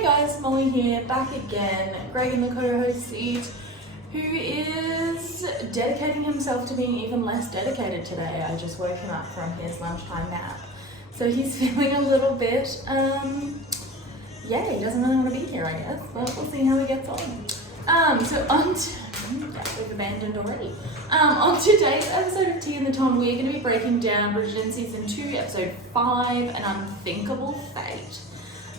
Hey guys, Molly here, back again. Greg in the co-host seat, who is dedicating himself to being even less dedicated today. I just woke him up from his lunchtime nap. So he's feeling a little bit, yeah, he doesn't really want to be here, I guess, but we'll see how he gets on. We've abandoned already. On today's episode of Tea and the Tom, we're going to be breaking down Bridgerton Season 2, Episode 5, An Unthinkable Fate.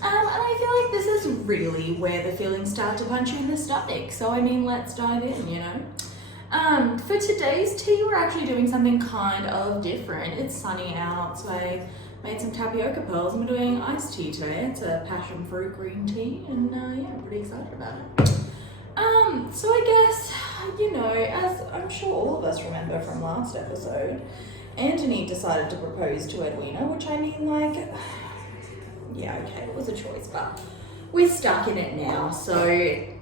And I feel like this is really where the feelings start to punch you in the stomach. So, I mean, let's dive in, you know. For today's tea, we're actually doing something kind of different. It's sunny out, so I made some tapioca pearls and we're doing iced tea today. It's a passion fruit green tea, and yeah, I'm pretty excited about it. So I guess, you know, as I'm sure all of us remember from last episode, Anthony decided to propose to Edwina, which I mean, like, yeah, okay, it was a choice, but we're stuck in it now, so we're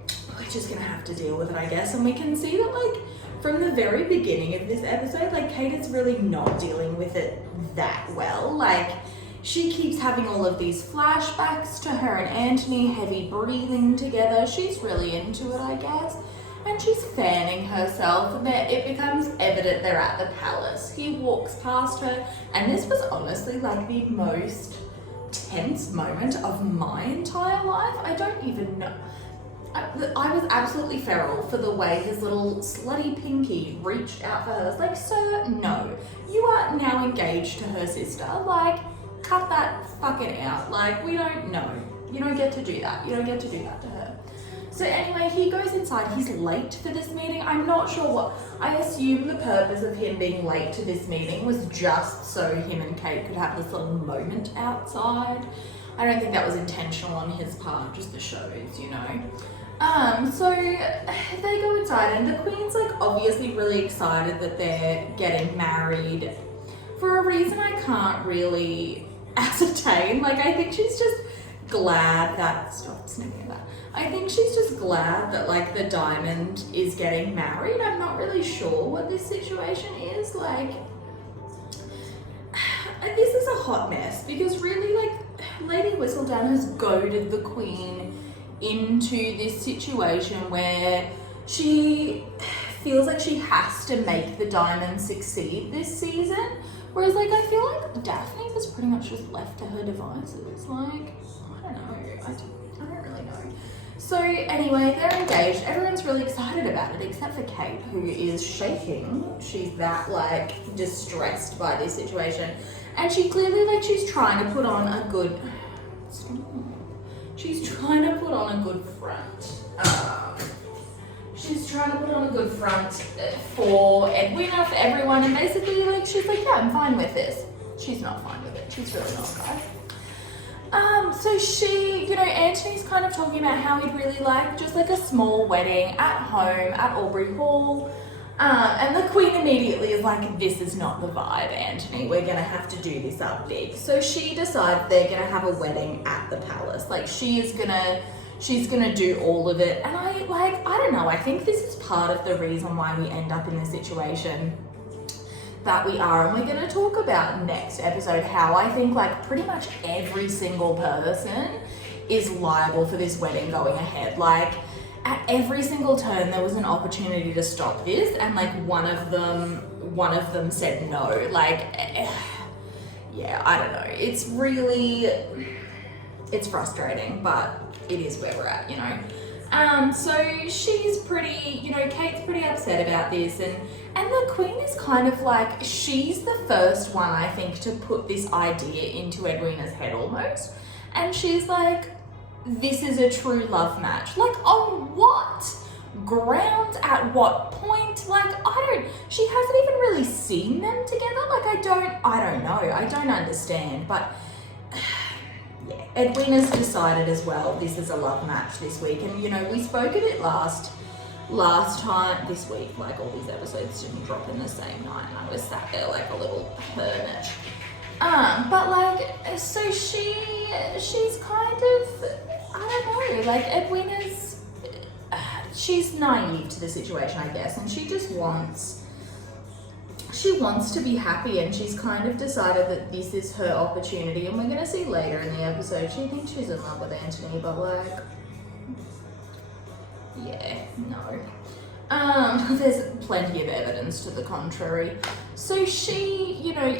just gonna have to deal with it, I guess. And we can see that, like, from the very beginning of this episode, like, Kate is really not dealing with it that well. Like, she keeps having all of these flashbacks to her and Anthony, heavy breathing together. She's really into it, I guess. And she's fanning herself, and it becomes evident they're at the palace. He walks past her, and this was honestly like the most tense moment of my entire life. I don't even know. I was absolutely feral for the way his little slutty pinky reached out for her. It's like, sir, no. You are now engaged to her sister. Like, cut that fucking out. Like, we don't know. You don't get to do that. You don't get to do that to her. So anyway, he goes inside. He's late for this meeting. I'm not sure what. I assume the purpose of him being late to this meeting was just so him and Kate could have this little moment outside. I don't think that was intentional on his part, just the shows, you know. So they go inside, and the Queen's like obviously really excited that they're getting married for a reason I can't really ascertain. Like, I think she's just glad that, stop sniffing that. I think she's just glad that, like, the diamond is getting married. I'm not really sure what this situation is. Like, this is a hot mess because really, like, Lady Whistledown has goaded the Queen into this situation where she feels like she has to make the diamond succeed this season. Whereas, like, I feel like Daphne was pretty much just left to her devices. Like, I don't know. I don't really know. So anyway, they're engaged. Everyone's really excited about it, except for Kate, who is shaking. She's that, like, distressed by this situation. And she clearly, like, she's trying to put on a good... She's trying to put on a good front. She's trying to put on a good front for Edwina, for everyone, and basically, like, she's like, yeah, I'm fine with this. She's not fine with it. She's really not, guys. So she, you know, Anthony's kind of talking about how he'd really like just like a small wedding at home at Aubrey Hall. And the Queen immediately is like, this is not the vibe, Anthony. We're gonna have to do this up big. So she decides they're gonna have a wedding at the palace. Like, she's gonna do all of it. And I don't know, I think this is part of the reason why we end up in the situation that we are. And we're gonna talk about next episode how I think, like, pretty much every single person is liable for this wedding going ahead. Like, at every single turn there was an opportunity to stop this, and like one of them said no. Like, yeah, I don't know. It's frustrating, but it is where we're at, you know. So she's pretty, you know, Kate's pretty upset about this, and the Queen is kind of like, she's the first one, I think, to put this idea into Edwina's head almost. And she's like, this is a true love match. Like, on what grounds? At what point? Like, she hasn't even really seen them together. Like, I don't know. I don't understand. But yeah, Edwina's decided as well, this is a love match this week. And, you know, we spoke of it last time, this week. Like, all these episodes didn't drop in the same night, and I was sat there like a little hermit. But like, so she's kind of, I don't know, like, Edwina's, she's naive to the situation, I guess, and she she wants to be happy, and she's kind of decided that this is her opportunity. And we're going to see later in the episode, she thinks she's in love with Anthony, but like, yeah, no. There's plenty of evidence to the contrary. So she, you know,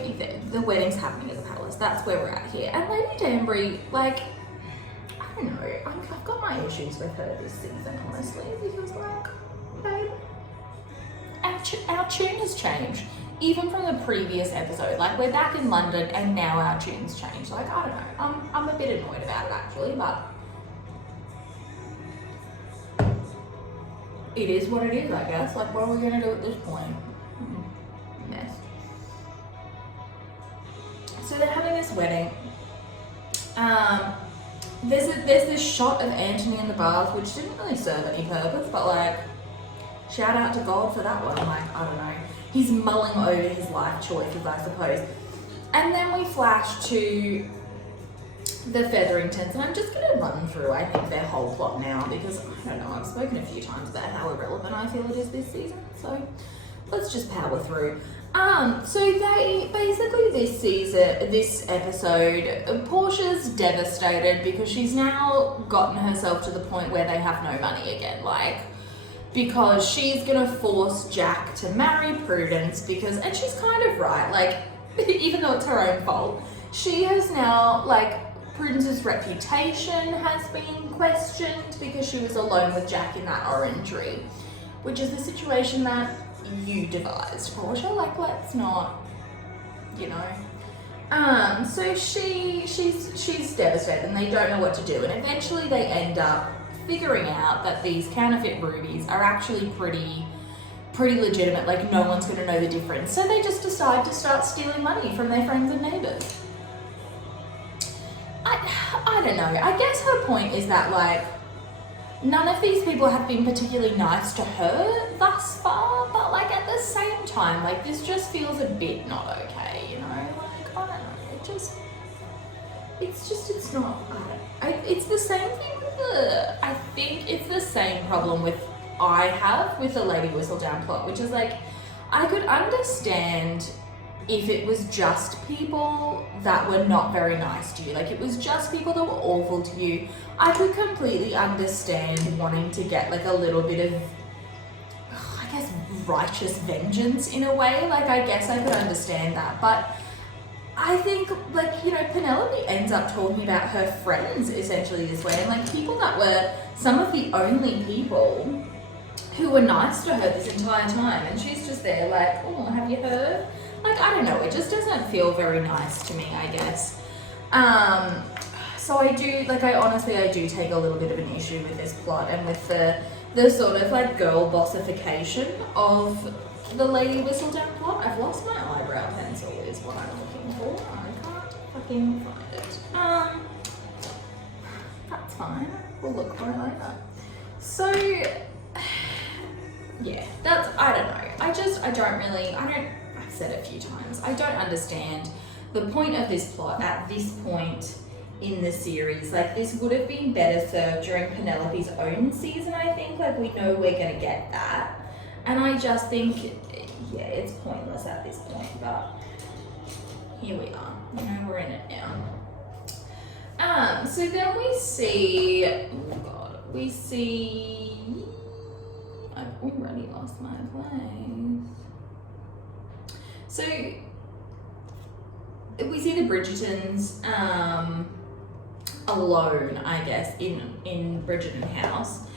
the wedding's happening at the palace. That's where we're at here. And Lady Danbury, like, I don't know, I've got my issues with her this season, honestly, because like, babe, our tune has changed. Even from the previous episode, like we're back in London and now our tune's changed. Like, I don't know, I'm a bit annoyed about it actually, but it is what it is, I guess. Like, what are we gonna do at this point? Mess. So they're having this wedding. There's this shot of Anthony in the bath, which didn't really serve any purpose, but like, shout out to God for that one. Like, I don't know. He's mulling over his life choices, I suppose. And then we flash to the Featheringtons, and I'm just going to run through, I think, their whole plot now, because, I don't know, I've spoken a few times about how irrelevant I feel it is this season, so let's just power through. So they, basically this episode, Portia's devastated because she's now gotten herself to the point where they have no money again, like, because she's gonna force Jack to marry Prudence because, and she's kind of right, like, even though it's her own fault, she has now, like, Prudence's reputation has been questioned because she was alone with Jack in that orangery, which is the situation that you devised, Portia. Like, let's not, you know. So she's devastated and they don't know what to do, and eventually they end up figuring out that these counterfeit rubies are actually pretty legitimate, like no one's going to know the difference. So they just decide to start stealing money from their friends and neighbours. I don't know, I guess her point is that like none of these people have been particularly nice to her thus far, but like at the same time, like this just feels a bit not okay, you know, like I don't know, it's not, it's the same thing with I think it's the same problem I have with the Lady Whistledown plot, which is like, I could understand if it was just people that were not very nice to you, like it was just people that were awful to you, I could completely understand wanting to get like a little bit of, I guess, righteous vengeance in a way, like I guess I could understand that, but I think, like, you know, Penelope ends up talking about her friends essentially this way, and like people that were some of the only people who were nice to her this entire time, and she's just there like, oh, have you heard? Like, I don't know, it just doesn't feel very nice to me, I guess. So I do, like, I do take a little bit of an issue with this plot and with the sort of like girl bossification of the Lady Whistledown plot. I've lost my eyebrow pencil is what I'm looking for. I can't fucking find it. That's fine. We'll look for it later. So, yeah, I don't know. I've said it a few times. I don't understand the point of this plot at this point in the series. Like, this would have been better served during Penelope's own season, I think. Like, we know we're gonna get that. And I just think, yeah, it's pointless at this point, but here we are. You know, we're in it now. So then we see, I've already lost my place. So we see the Bridgertons alone, I guess, in Bridgerton house.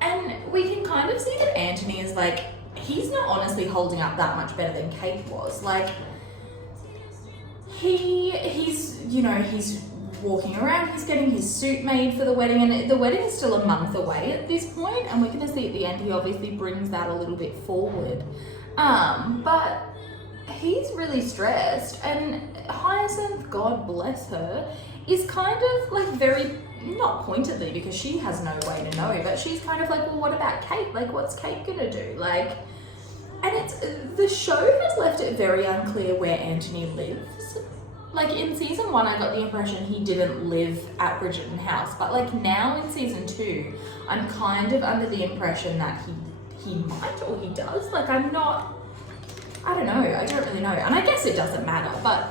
And we can kind of see that Anthony is like, he's not honestly holding up that much better than Kate was. Like, he's walking around, he's getting his suit made for the wedding, and the wedding is still a month away at this point, and we're going to see at the end he obviously brings that a little bit forward. But he's really stressed, and Hyacinth, God bless her, is kind of like very, not pointedly because she has no way to know, but she's kind of like, well, what about Kate? Like, what's Kate gonna do? Like, and the show has left it very unclear where Anthony lives. Like, in season 1, I got the impression he didn't live at Bridgerton house, but like now in season 2, I'm kind of under the impression that he might, or he does. Like, I'm not I don't know, I don't really know. And I guess it doesn't matter, but,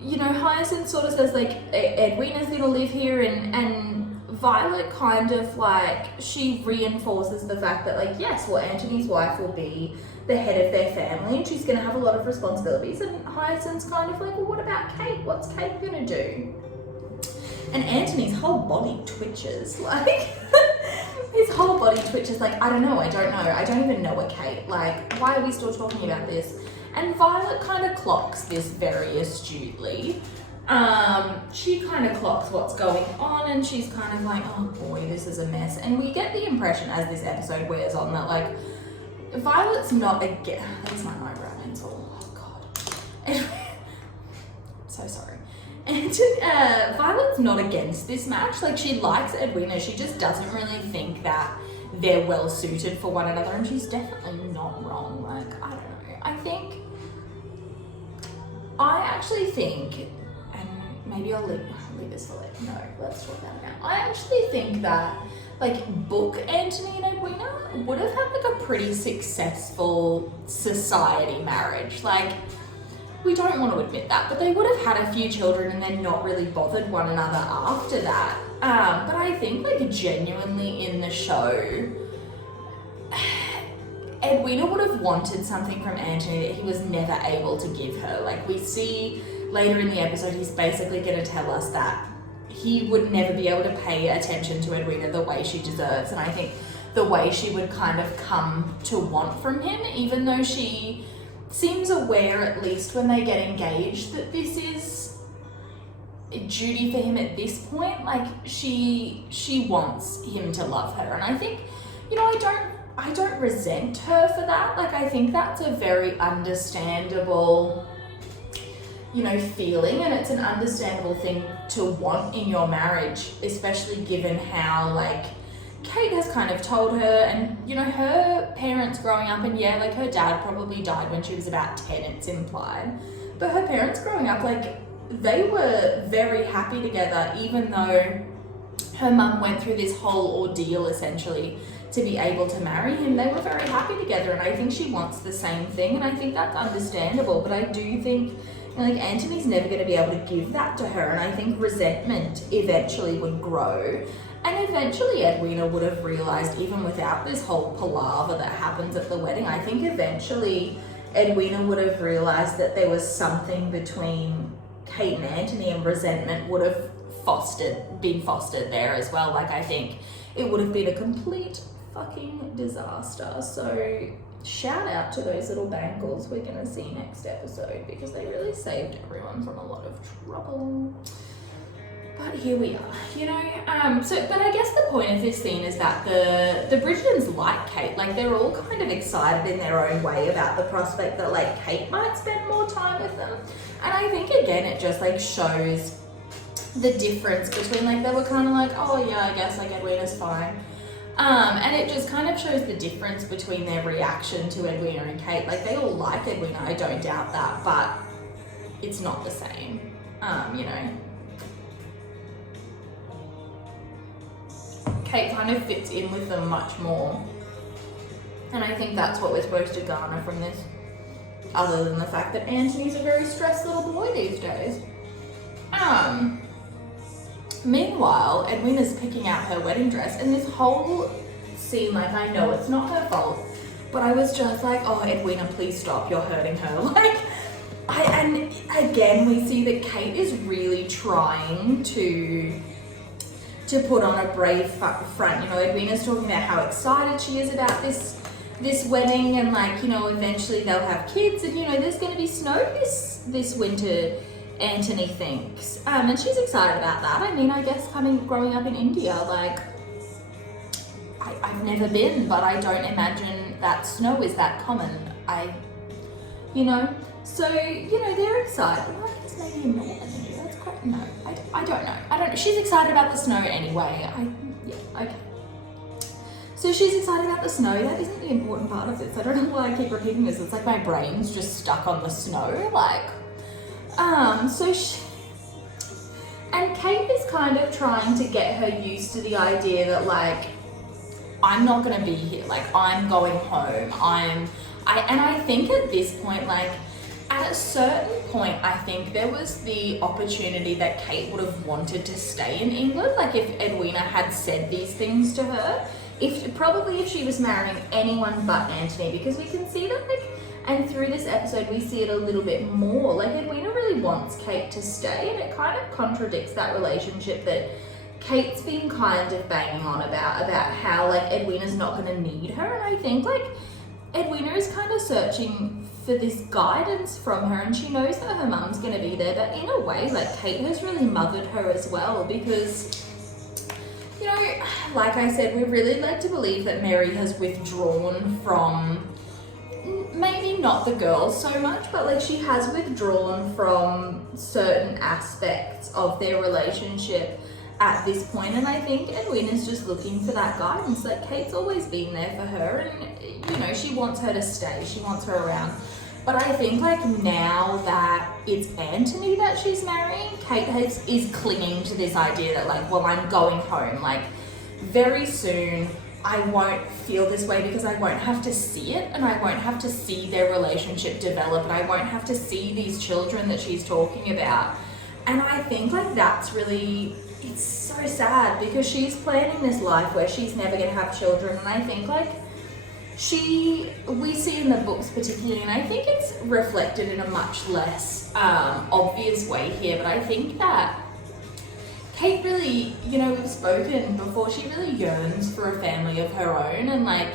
you know, Hyacinth sort of says, like, Edwina's gonna live here, and Violet kind of, like, she reinforces the fact that, like, yes, well, Anthony's wife will be the head of their family, and she's gonna have a lot of responsibilities, and Hyacinth's kind of like, well, what about Kate? What's Kate gonna do? And Anthony's whole body twitches, like, his whole body twitches, like, I don't know, I don't even know a Kate, like, why are we still talking about this? And Violet kind of clocks this very astutely. She kind of clocks what's going on, and she's kind of like, oh boy, this is a mess. And we get the impression as this episode wears on that, like, Violet's not again. That's my eyebrow pencil. Oh god. So sorry. And Violet's not against this match. Like, she likes Edwina. She just doesn't really think that they're well suited for one another, and she's definitely not wrong. Like, I don't know. I actually think, and maybe I'll leave this for later. No, let's talk about it now. I actually think that, like, book Anthony and Edwina would have had, like, a pretty successful society marriage. Like, we don't want to admit that, but they would have had a few children and then not really bothered one another after that. But I think, like, genuinely in the show, Edwina would have wanted something from Anthony that he was never able to give her. Like, we see later in the episode, he's basically going to tell us that he would never be able to pay attention to Edwina the way she deserves. And I think the way she would kind of come to want from him, even though she seems aware, at least when they get engaged, that this is a duty for him at this point. Like, she wants him to love her. And I think, you know, I don't resent her for that. Like, I think that's a very understandable, you know, feeling, and it's an understandable thing to want in your marriage, especially given how, like, Kate has kind of told her, and, you know, her parents growing up, and yeah, like, her dad probably died when she was about 10, it's implied, but her parents growing up, like, they were very happy together, even though her mum went through this whole ordeal, essentially, to be able to marry him. They were very happy together, and I think she wants the same thing, and I think that's understandable. But I do think, you know, like, Anthony's never going to be able to give that to her, and I think resentment eventually would grow, and eventually Edwina would have realized, even without this whole palaver that happens at the wedding, I think eventually Edwina would have realized that there was something between Kate and Anthony, and resentment would have been fostered there as well. Like, I think it would have been a complete fucking disaster. So shout out to those little bangles we're gonna see next episode, because they really saved everyone from a lot of trouble. But here we are, you know. But I guess the point of this scene is that the Bridgertons like Kate. Like, they're all kind of excited in their own way about the prospect that, like, Kate might spend more time with them. And I think, again, it just, like, shows the difference between, like, they were kind of like, oh yeah, I guess, like, Edwina's fine. And it just kind of shows the difference between their reaction to Edwina and Kate. Like, they all like Edwina, I don't doubt that, but it's not the same, you know. Kate kind of fits in with them much more. And I think that's what we're supposed to garner from this, other than the fact that Anthony's a very stressed little boy these days. Meanwhile, Edwina's picking out her wedding dress, and this whole scene, like, I know it's not her fault, but I was just like, oh, Edwina, please stop, you're hurting her. Like, and again, we see that Kate is really trying to put on a brave front. You know, Edwina's talking about how excited she is about this wedding, and, like, you know, eventually they'll have kids, and, you know, there's going to be snow this winter, Anthony thinks, and she's excited about that. I mean, I guess growing up in India, like, I've never been, but I don't imagine that snow is that common. You know, so, you know, they're excited. Well, I guess maybe in northern India, that's quite, no, I don't know. She's excited about the snow anyway. Yeah, okay. So she's excited about the snow. That isn't the important part of this. I don't know why I keep repeating this. It's like my brain's just stuck on the snow, like, and Kate is kind of trying to get her used to the idea that, like, I'm not gonna be here, like, I'm going home, I think at this point, like, at a certain point, I think there was the opportunity that Kate would have wanted to stay in England. Like, if Edwina had said these things to her, if she was marrying anyone but Anthony, because we can see that, like, and through this episode, we see it a little bit more. Like, Edwina really wants Kate to stay, and it kind of contradicts that relationship that Kate's been kind of banging on about how, like, Edwina's not going to need her. And I think, like, Edwina is kind of searching for this guidance from her, and she knows that her mum's going to be there, but in a way, like, Kate has really mothered her as well, because, you know, like I said, we really like to believe that Mary has withdrawn from, maybe not the girls so much, but, like, she has withdrawn from certain aspects of their relationship at this point. And I think Edwina's just looking for that guidance. Like, Kate's always been there for her, and, you know, she wants her to stay, she wants her around. But I think, like, now that it's Anthony that she's marrying, Kate is clinging to this idea that, like, well, I'm going home, like, very soon I won't feel this way because I won't have to see it, and I won't have to see their relationship develop, and I won't have to see these children that she's talking about. And I think, like, that's really, it's so sad, because she's planning this life where she's never going to have children. And I think, like, we see in the books particularly, and I think it's reflected in a much less obvious way here, but I think that Kate really, you know, we've spoken before, she really yearns for a family of her own, and, like,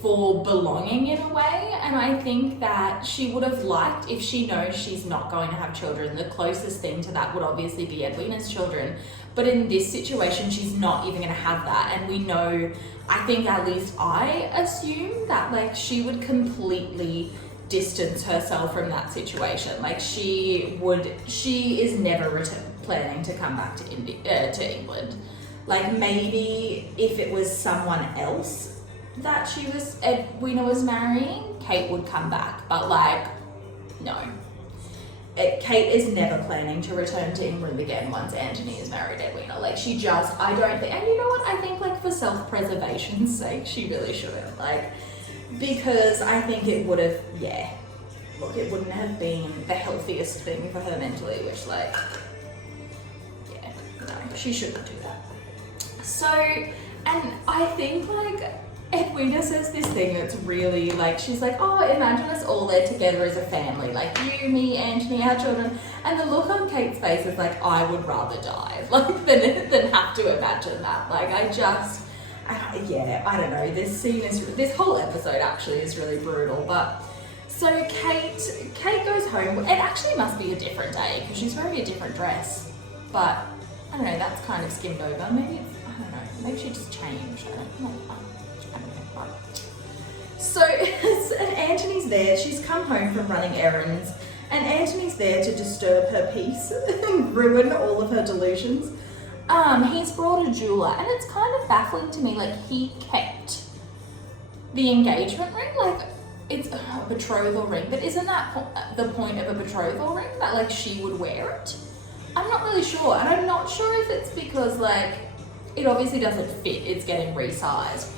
for belonging in a way. And I think that she would have liked, if she knows she's not going to have children, the closest thing to that would obviously be Edwina's children. But in this situation, she's not even going to have that. And we know, I think, at least I assume that, like, she would completely distance herself from that situation. Like, she is never planning to come back to England. Like, maybe if it was someone else that Edwina was marrying, Kate would come back, but, like, no. Kate is never planning to return to England again once Anthony is married Edwina. Like, I don't think, and you know what, I think, like, for self-preservation's sake, she really shouldn't, like, because I think it would have, it wouldn't have been the healthiest thing for her mentally, which, like, no, she shouldn't do that. So, and I think, like, Edwina says this thing that's really, like, she's like, oh, imagine us all there together as a family, like, you, me, Anthony, our children, and the look on Kate's face is like, I would rather die, like, than have to imagine that. Like, I don't know, this whole episode actually is really brutal. But so Kate goes home. It actually must be a different day, because she's wearing a different dress, but I don't know, that's kind of skimmed over. Maybe maybe she just changed. I don't know. So, and Anthony's there. She's come home from running errands, and Anthony's there to disturb her peace and ruin all of her delusions. He's brought a jeweler, and it's kind of baffling to me. Like, he kept the engagement ring, like, it's a betrothal ring, but isn't that the point of a betrothal ring, that, like, she would wear it? I'm not really sure, and I'm not sure if it's because, like, it obviously doesn't fit, it's getting resized,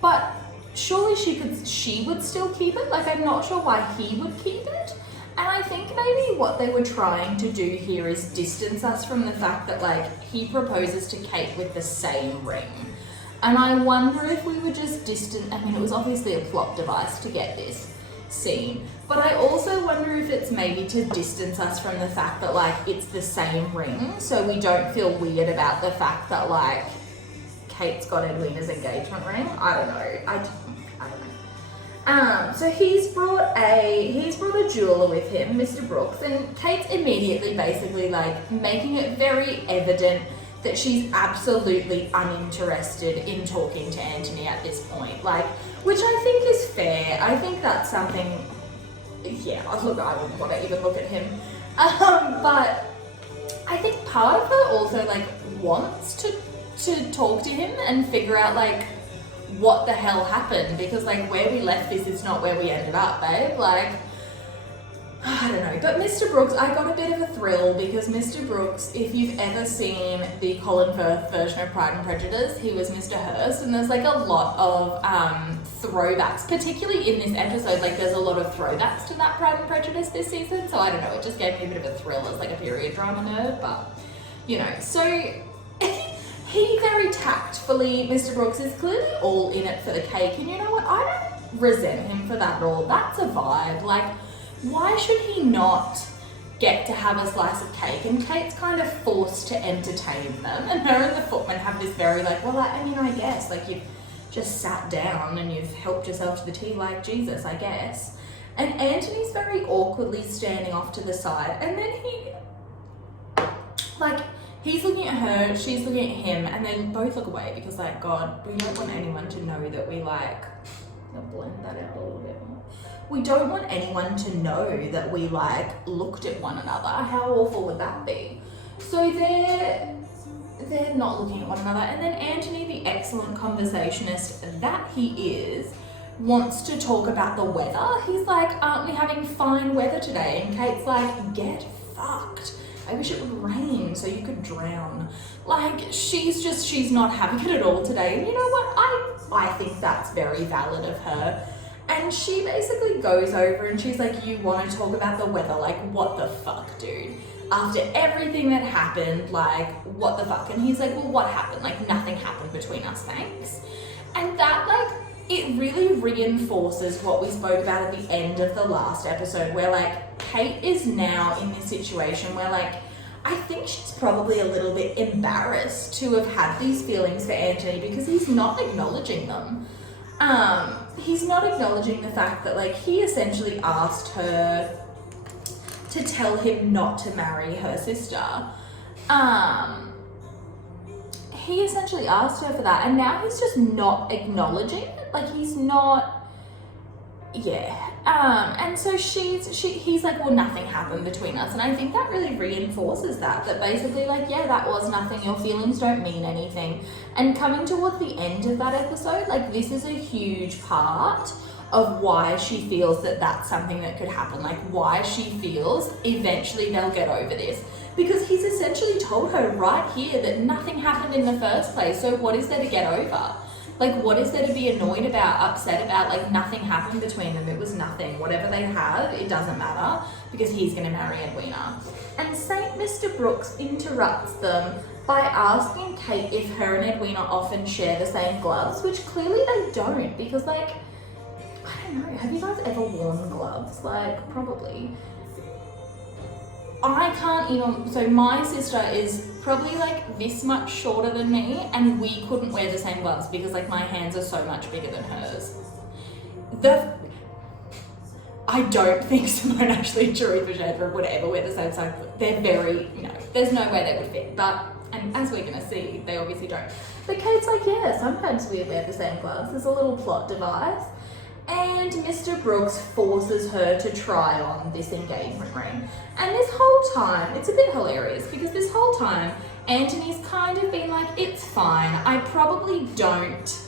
but surely she would still keep it. Like, I'm not sure why he would keep it. And I think maybe what they were trying to do here is distance us from the fact that, like, he proposes to Kate with the same ring. And I wonder if we were just it was obviously a plot device to get this scene, but I also wonder if it's maybe to distance us from the fact that, like, it's the same ring, so we don't feel weird about the fact that, like, Kate's got Edwina's engagement ring. I don't know. So he's brought a jeweler with him, Mr. Brooks, and Kate's immediately basically, like, making it very evident that she's absolutely uninterested in talking to Anthony at this point, like, which I think is fair. I think that's something, look, I wouldn't want to even look at him. But I think part of her also, like, wants to talk to him and figure out, like, what the hell happened, because, like, where we left this is not where we ended up, babe. Like, I don't know, but Mr. Brooks, I got a bit of a thrill because Mr. Brooks, if you've ever seen the Colin Firth version of Pride and Prejudice, he was Mr. Hurst, and there's like a lot of throwbacks, particularly in this episode. Like there's a lot of throwbacks to that Pride and Prejudice this season, so I don't know, it just gave me a bit of a thrill as like a period drama nerd, but you know, so he very tactfully, Mr. Brooks is clearly all in it for the cake, and you know what, I don't resent him for that at all. That's a vibe. Like, why should he not get to have a slice of cake? And Kate's kind of forced to entertain them, and her and the footman have this very like, well, I mean, I guess, like you've just sat down and you've helped yourself to the tea, like Jesus, I guess. And Anthony's very awkwardly standing off to the side, and then he's looking at her, she's looking at him, and they both look away because like, God, we don't want anyone to know that we like, I'll blend that out a little bit more. We don't want anyone to know that we like looked at one another. How awful would that be? So they're not looking at one another, and then Anthony, the excellent conversationist that he is, wants to talk about the weather. He's like, aren't we having fine weather today? And Kate's like, get fucked. I wish it would rain so you could drown. Like, she's not having it at all today. And you know what? I think that's very valid of her. And she basically goes over and she's like, you want to talk about the weather? Like, what the fuck, dude? After everything that happened, like, what the fuck? And he's like, well, what happened? Like, nothing happened between us, thanks. And that, like, it really reinforces what we spoke about at the end of the last episode, where, like, Kate is now in this situation where, like, I think she's probably a little bit embarrassed to have had these feelings for Anthony because he's not acknowledging them. He's not acknowledging the fact that, like, he essentially asked her to tell him not to marry her sister. He essentially asked her for that, and now he's just not acknowledging it. Like, he's not, yeah. And so he's like, well, nothing happened between us. And I think that really reinforces that basically, like, yeah, that was nothing. Your feelings don't mean anything. And coming towards the end of that episode, like, this is a huge part of why she feels that that's something that could happen. Like, why she feels eventually they'll get over this. Because he's essentially told her right here that nothing happened in the first place. So what is there to get over? Like, what is there to be annoyed about, upset about? Like, nothing happened between them. It was nothing. Whatever they have, it doesn't matter because he's going to marry Edwina. And St. Mr. Brooks interrupts them by asking Kate if her and Edwina often share the same gloves, which clearly they don't because, like, I don't know. Have you guys ever worn gloves? Like, probably. I can't even, so my sister is probably like this much shorter than me, and we couldn't wear the same gloves because like my hands are so much bigger than hers. I don't think Simone, Ashley, Julie, Bridgerton would ever wear the same size. They're very, there's no way they would fit, but, and as we're gonna see, they obviously don't. But Kate's like, yeah, sometimes we wear the same gloves. There's a little plot device. And Mr. Brooks forces her to try on this engagement ring. And this whole time, it's a bit hilarious because this whole time, Anthony's kind of been like, it's fine, I probably don't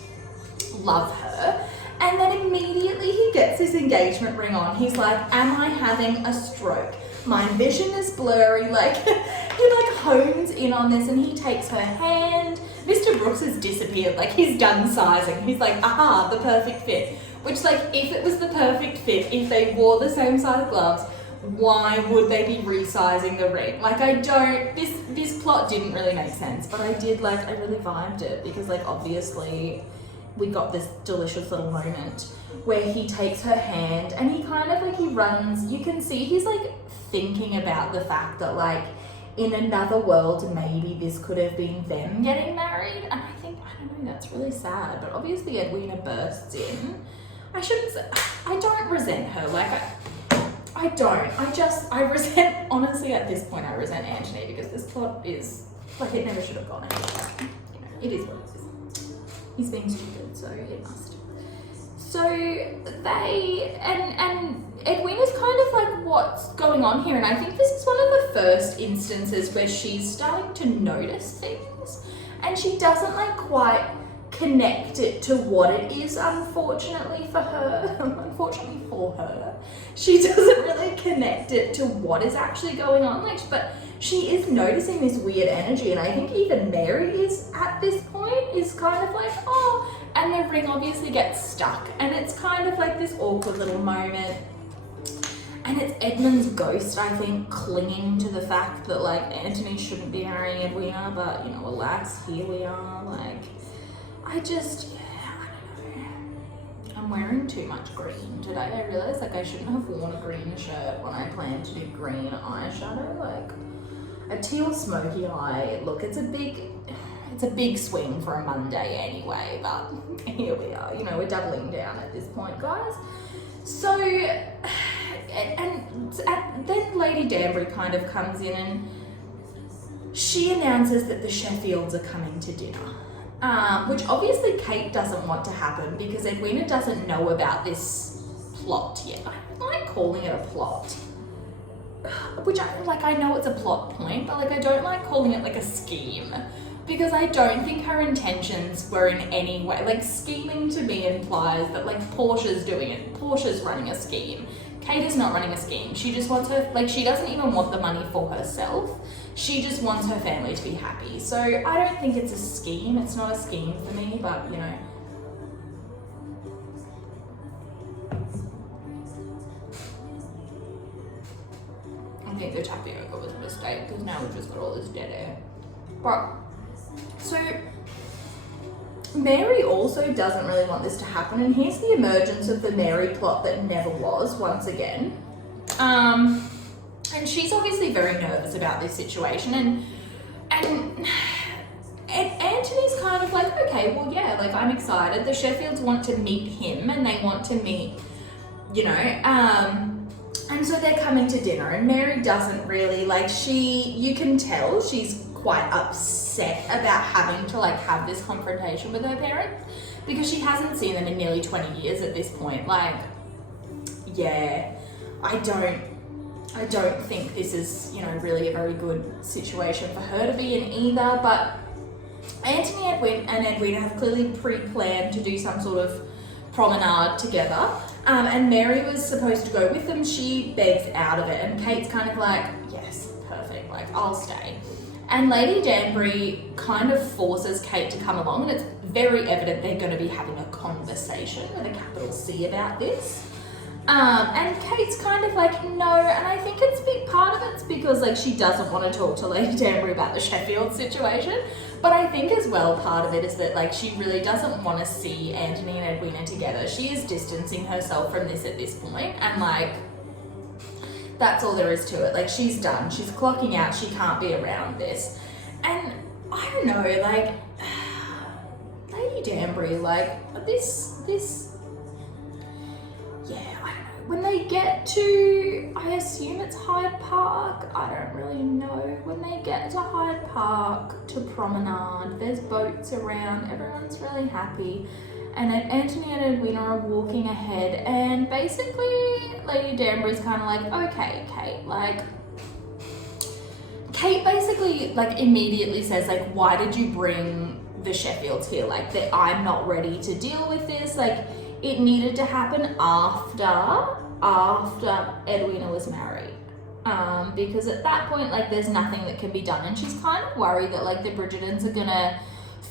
love her. And then immediately he gets his engagement ring on. He's like, am I having a stroke? My vision is blurry. Like, he like hones in on this and he takes her hand. Mr. Brooks has disappeared, like he's done sizing. He's like, aha, the perfect fit. Which, like, if it was the perfect fit, if they wore the same size gloves, why would they be resizing the ring? Like, I don't, this plot didn't really make sense, but I did, like, I really vibed it because, like, obviously we got this delicious little moment where he takes her hand and he kind of, like, he runs, you can see he's, like, thinking about the fact that, like, in another world, maybe this could have been them getting married. And I think, I don't know, that's really sad, but obviously Edwina bursts in. I shouldn't say, I don't resent her, like, I don't, I resent, honestly at this point I resent Anthony because this plot is, like, it never should have gone anywhere. It is what it is. He's being stupid, so it must. So they, and Edwina's kind of like, what's going on here? And I think this is one of the first instances where she's starting to notice things and she doesn't like quite connect it to what it is, unfortunately for her. Unfortunately for her, she doesn't really connect it to what is actually going on. Like, but she is noticing this weird energy, and I think even Mary is at this point, is kind of like, oh, and the ring obviously gets stuck, and it's kind of like this awkward little moment. And it's Edmund's ghost, I think, clinging to the fact that, like, Anthony shouldn't be marrying Edwina, but, you know, alas, here we are. Like, I don't know. I'm wearing too much green today. I realised, like, I shouldn't have worn a green shirt when I planned to do green eyeshadow. Like, a teal smoky eye. Look, it's a big swing for a Monday anyway, but here we are. You know, we're doubling down at this point, guys. So, and then Lady Danbury kind of comes in and she announces that the Sheffields are coming to dinner, which obviously Kate doesn't want to happen because Edwina doesn't know about this plot yet. I don't like calling it a plot, which I know it's a plot point, but like I don't like calling it like a scheme, because I don't think her intentions were in any way, like, scheming to me implies that, like, Portia's doing it. Portia's running a scheme. Kate is not running a scheme. She just wants her, like, she doesn't even want the money for herself. She just wants her family to be happy. So I don't think it's a scheme. It's not a scheme for me, but, you know. I think the tapioca was a mistake because now we've just got all this dead air. But, so Mary also doesn't really want this to happen, and here's the emergence of the Mary plot that never was once again. And she's obviously very nervous about this situation, and Anthony's kind of like, okay, well, yeah, like, I'm excited. The Sheffields want to meet him, and they want to meet, you know, and so they're coming to dinner, and Mary doesn't really, like, you can tell she's quite upset about having to, like, have this confrontation with her parents because she hasn't seen them in nearly 20 years at this point. Like, yeah, I don't think this is, you know, really a very good situation for her to be in either, but Anthony and Edwina have clearly pre-planned to do some sort of promenade together, and Mary was supposed to go with them. She begs out of it, and Kate's kind of like, yes, perfect, like, I'll stay. And Lady Danbury kind of forces Kate to come along, and it's very evident they're going to be having a conversation with a capital C about this. And Kate's kind of like, no, and I think it's a big part of it's because, like, she doesn't want to talk to Lady Danbury about the Sheffield situation, but I think as well part of it is that, like, she really doesn't want to see Anthony and Edwina together. She is distancing herself from this at this point, and, like, that's all there is to it. Like, she's done. She's clocking out. She can't be around this. And I don't know, like, Lady Danbury, like, this, yeah, I don't know. When they get to, I assume it's Hyde Park. I don't really know. When they get to Hyde Park, to Promenade, there's boats around. Everyone's really happy. And then Anthony and Edwina are walking ahead, and basically Lady Danbury's kind of like, okay, Kate, like, Kate basically, like, immediately says, like, why did you bring the Sheffields here? Like, that I'm not ready to deal with this. Like, it needed to happen after Edwina was married. Because at that point, like, there's nothing that can be done, and she's kind of worried that, like, the Bridgertons are gonna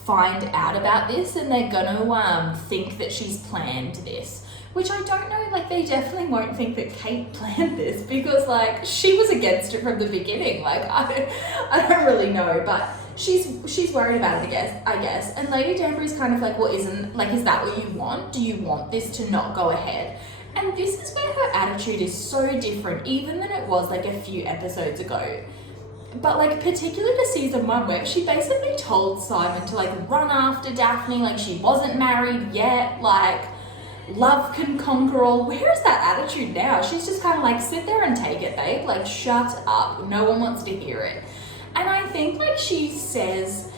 find out about this and they're gonna think that she's planned this, which I don't know. Like, they definitely won't think that Kate planned this because, like, she was against it from the beginning. Like, I don't really know, but she's worried about it, I guess. And Lady Danbury's kind of like, well, is that what you want? Do you want this to not go ahead? And this is where her attitude is so different even than it was, like, a few episodes ago. But, like, particularly to season 1, where she basically told Simon to, like, run after Daphne, like, she wasn't married yet, like, love can conquer all. Where is that attitude now? She's just kind of like, sit there and take it, babe. Like, shut up. No one wants to hear it. And I think, like, she says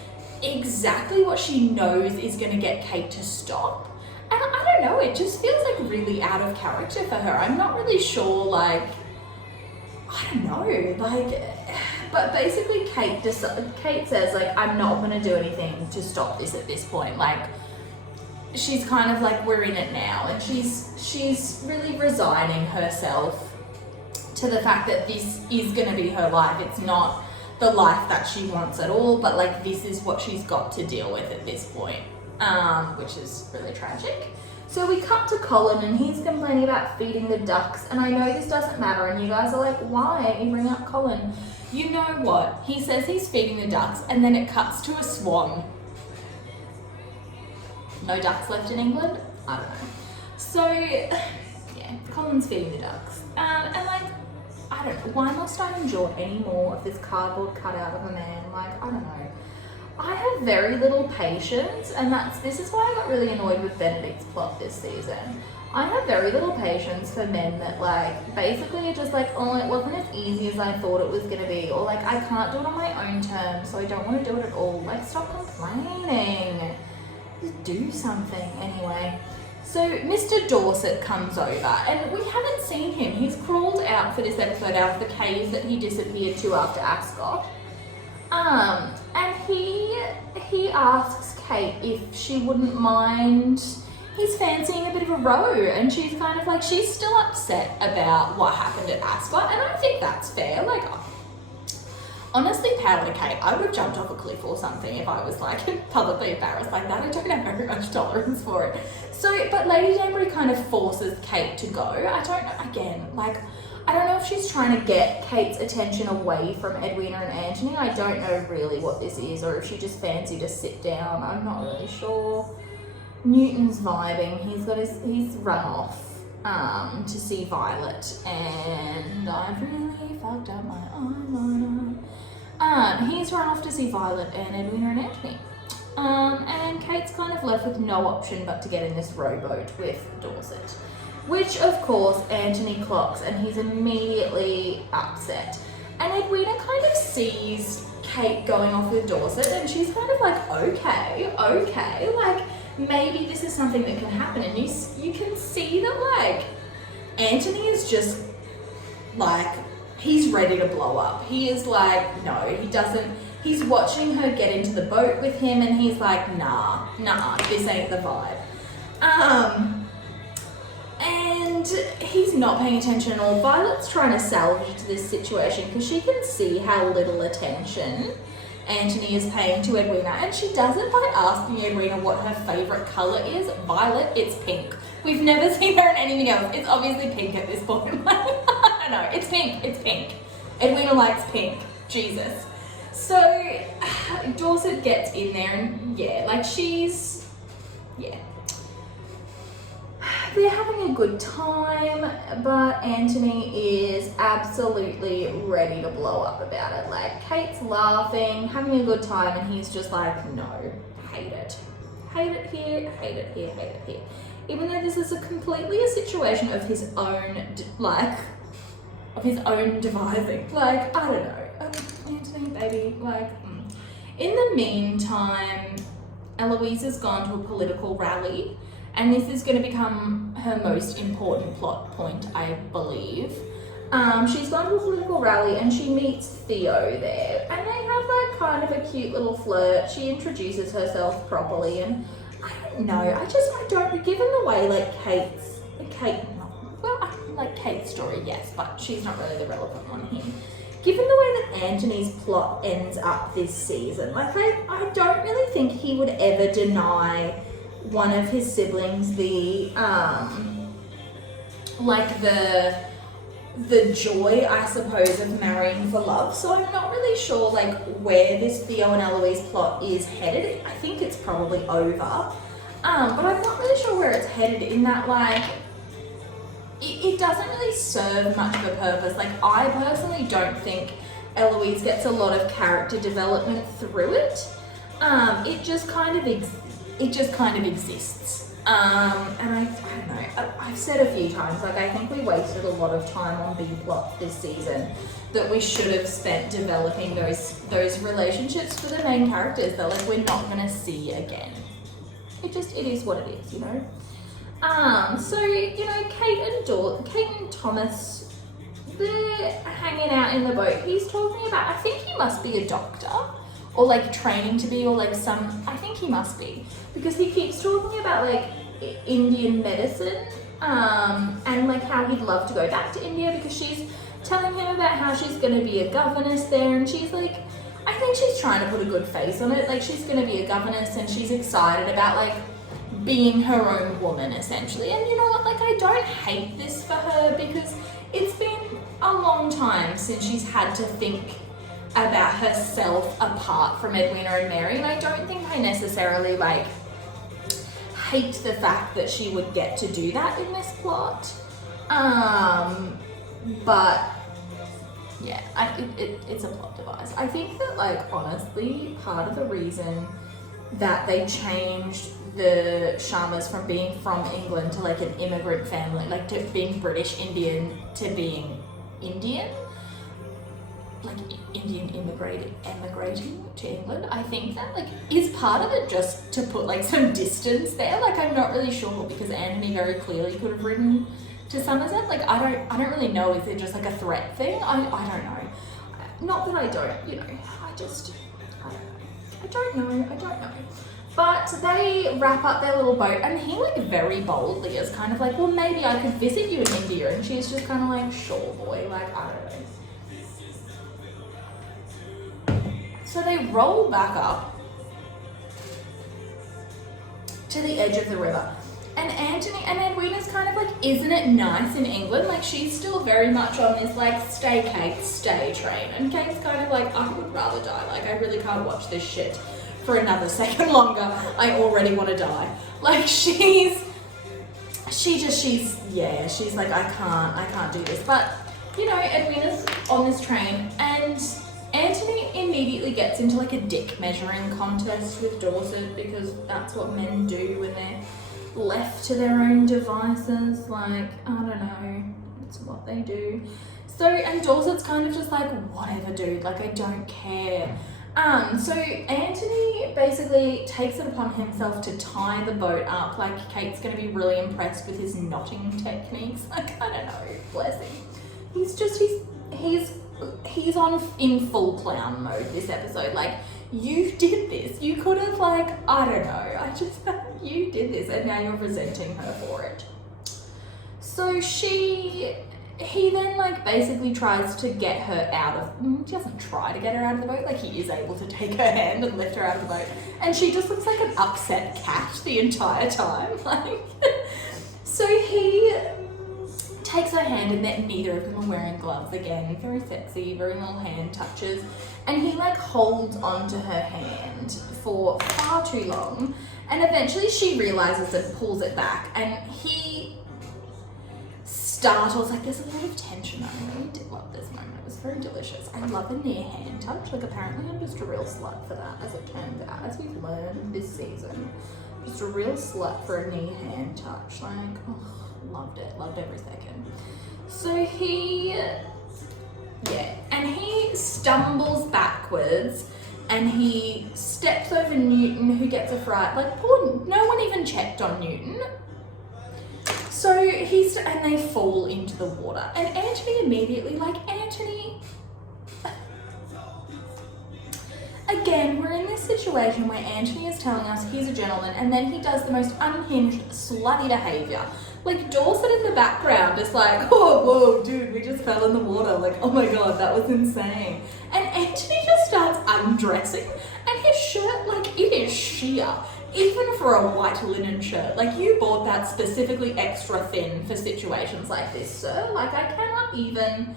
exactly what she knows is going to get Kate to stop. And I don't know, it just feels, like, really out of character for her. I'm not really sure, like, I don't know, like, but basically Kate says, like, I'm not going to do anything to stop this at this point. Like, she's kind of like, we're in it now, and she's really resigning herself to the fact that this is going to be her life. It's not the life that she wants at all, but like this is what she's got to deal with at this point, which is really tragic. So we cut to Colin, and he's complaining about feeding the ducks, and I know this doesn't matter, and you guys are like, why you bring up Colin? You know what? He says he's feeding the ducks, and then it cuts to a swan. No ducks left in England? I don't know. So, yeah, Colin's feeding the ducks. And like, I don't know, why must I endure any more of this cardboard cutout of a man? Like, I don't know. I have very little patience, and this is why I got really annoyed with Benedict's plot this season. I have very little patience for men that like, basically are just like, oh, it wasn't as easy as I thought it was gonna be, or like, I can't do it on my own terms, so I don't want to do it at all. Like, stop complaining. Just do something anyway. So Mr. Dorset comes over, and we haven't seen him. He's crawled out for this episode out of the cave that he disappeared to after Ascot. And he asks Kate if she wouldn't mind he's fancying a bit of a row, and she's kind of like, she's still upset about what happened at Ascot, and I think that's fair. Like, honestly, power to Kate. I would have jumped off a cliff or something if I was like publicly embarrassed like that. I don't have very much tolerance for it. So, but Lady Danbury kind of forces Kate to go. I don't know, again, like, I don't know if she's trying to get Kate's attention away from Edwina and Anthony. I don't know really what this is, or if she just fancied to sit down. I'm not really sure. Newton's vibing. He's run off to see Violet, and I've really fucked up my eyeliner. He's run off to see Violet and Edwina and Anthony. And Kate's kind of left with no option but to get in this rowboat with Dorset, which of course Anthony clocks, and he's immediately upset. And Edwina kind of sees Kate going off with Dorset, and she's kind of like, okay, like, maybe this is something that can happen. And you can see that, like, Anthony is just like, he's ready to blow up. He is like, no, he doesn't. He's watching her get into the boat with him, and he's like, nah, this ain't the vibe. And he's not paying attention at all. Violet's trying to salvage this situation because she can see how little attention Anthony is paying to Edwina, and she does it by asking Edwina what her favourite colour is. Violet, it's pink. We've never seen her in anything else. It's obviously pink at this point. I don't know, it's pink. Edwina likes pink. Jesus. So Dorset gets in there, and yeah, like they're having a good time, but Anthony is absolutely ready to blow up about it. Like, Kate's laughing, having a good time, and he's just like, no, hate it. Hate it here, hate it here, hate it here. Even though this is completely a situation of his own, devising. Like, I don't know. Anthony, baby, like, In the meantime, Eloise has gone to a political rally, and this is going to become her most important plot point, I believe. She's gone to a political rally, and she meets Theo there, and they have like kind of a cute little flirt. She introduces herself properly, and I don't know, I don't, given the way like Kate's story, yes, but she's not really the relevant one here. Given the way that Anthony's plot ends up this season, like I don't really think he would ever deny one of his siblings the joy, I suppose, of marrying for love. So I'm not really sure like where this Theo and Eloise plot is headed. I think it's probably over, but I'm not really sure where it's headed, in that like it doesn't really serve much of a purpose. Like, I personally don't think Eloise gets a lot of character development through it. It just kind of exists. And I don't know, I've said a few times, like, I think we wasted a lot of time on B plots this season that we should have spent developing those relationships for the main characters that like we're not gonna see again. It is what it is, you know? So, you know, Kate and Thomas, they're hanging out in the boat. He's talking about, I think he must be a doctor, or like training to be, or like I think he must be, because he keeps talking about like Indian medicine, and like how he'd love to go back to India, because she's telling him about how she's going to be a governess there, and she's like, I think she's trying to put a good face on it, like she's going to be a governess and she's excited about like being her own woman essentially. And you know what, like I don't hate this for her, because it's been a long time since she's had to think about herself apart from Edwina and Mary, and I don't think I necessarily like hate the fact that she would get to do that in this plot. But yeah, it's a plot device. I think that like honestly, part of the reason that they changed the Sharmas from being from England to like an immigrant family, like to being British Indian to being Indian, like Indian emigrating to England, I think that like is part of it just to put like some distance there. Like I'm not really sure, because Anthony very clearly could have written to Somerset. Like I don't really know, is it just like a threat thing? I don't know. Not that I don't, you know, I don't know. But they wrap up their little boat, and he like very boldly is kind of like, well, maybe I could visit you in India, and she's just kind of like, sure boy, like I don't know. So they roll back up to the edge of the river, and Anthony and Edwina's kind of like, isn't it nice in England? Like she's still very much on this like stay Kate, stay train, and Kate's kind of like, I would rather die, like I really can't watch this shit for another second longer. I already want to die. Like she's like, I can't do this. But you know, Edwina's on this train, and Anthony immediately gets into like a dick measuring contest with Dorset, because that's what men do when they're left to their own devices. Like, I don't know, it's what they do. So, and Dorset's kind of just like, whatever dude, like I don't care. So Anthony basically takes it upon himself to tie the boat up. Like Kate's going to be really impressed with his knotting techniques. Like, I don't know, bless him. He's on in full clown mode this episode. Like, you did this. You could have like, I don't know. You did this, and now you're resenting her for it. So he then like basically tries to get her out of, he doesn't try to get her out of the boat, like he is able to take her hand and lift her out of the boat, and she just looks like an upset cat the entire time. Like, so he takes her hand, and then neither of them are wearing gloves again, very sexy, very little hand touches, and he like holds onto her hand for far too long, and eventually she realizes and pulls it back, and he startles, like there's a lot of tension. I really did love this moment. It was very delicious. I love a near hand touch. Like apparently I'm just a real slut for that, as it turns out, as we've learned this season. Just a real slut for a near hand touch. Like, oh, loved it. Loved every second. So he stumbles backwards, and he steps over Newton, who gets a fright. Like, poor, no one even checked on Newton. So and they fall into the water, and Anthony immediately, like, again, we're in this situation where Anthony is telling us he's a gentleman, and then he does the most unhinged, slutty behaviour. Like, Dorset in the background is like, oh, whoa, dude, we just fell in the water. Like, oh my God, that was insane. And Anthony just starts undressing, and his shirt, like, it is sheer. Even for a white linen shirt, like you bought that specifically extra thin for situations like this, sir. Like I cannot even,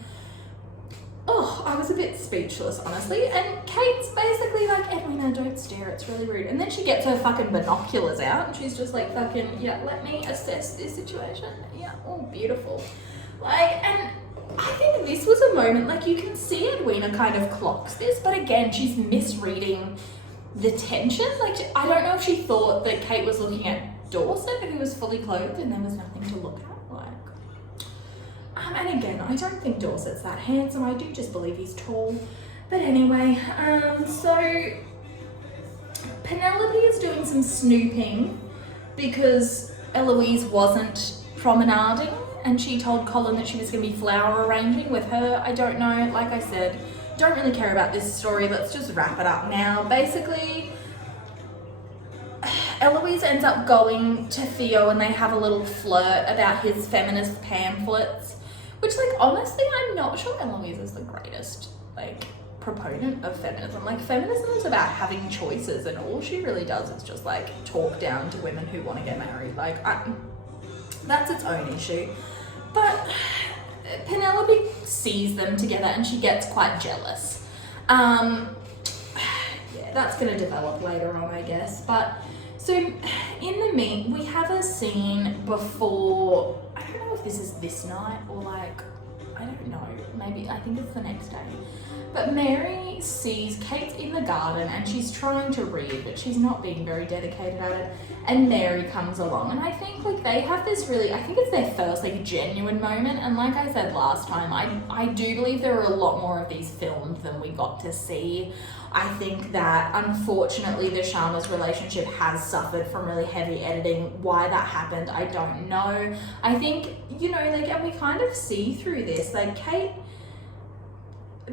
I was a bit speechless, honestly. And Kate's basically like, Edwina, don't stare, it's really rude. And then she gets her fucking binoculars out, and she's just like, fucking, yeah, let me assess this situation. Yeah, oh, beautiful. Like, and I think this was a moment, like you can see Edwina kind of clocks this, but again, she's misreading the tension. Like, I don't know if she thought that Kate was looking at Dorset, who was fully clothed, and there was nothing to look at. Like, and again, I don't think Dorset's that handsome. I do just believe he's tall. But anyway, so Penelope is doing some snooping because Eloise wasn't promenading, and she told Colin that she was going to be flower arranging with her. I don't know, like I said, don't really care about this story. Let's just wrap it up now. Basically, Eloise ends up going to Theo and they have a little flirt about his feminist pamphlets, which, like, honestly, I'm not sure Eloise is the greatest, like, proponent of feminism. Like, feminism is about having choices, and all she really does is just, like, talk down to women who want to get married. Like, that's its own issue. But Penelope sees them together and she gets quite jealous. Yeah, that's going to develop later on, I guess. But so in we have a scene before, I don't know if this is this night or, like, I don't know, maybe, I think it's the next day. But Mary sees Kate's in the garden and she's trying to read, but she's not being very dedicated at it. And Mary comes along, and I think, like, they have this really, I think it's their first, like, genuine moment. And like I said last time, I do believe there are a lot more of these filmed than we got to see. I think that, unfortunately, the Sharma's relationship has suffered from really heavy editing. Why that happened, I don't know. I think, you know, like, and we kind of see through this, like, Kate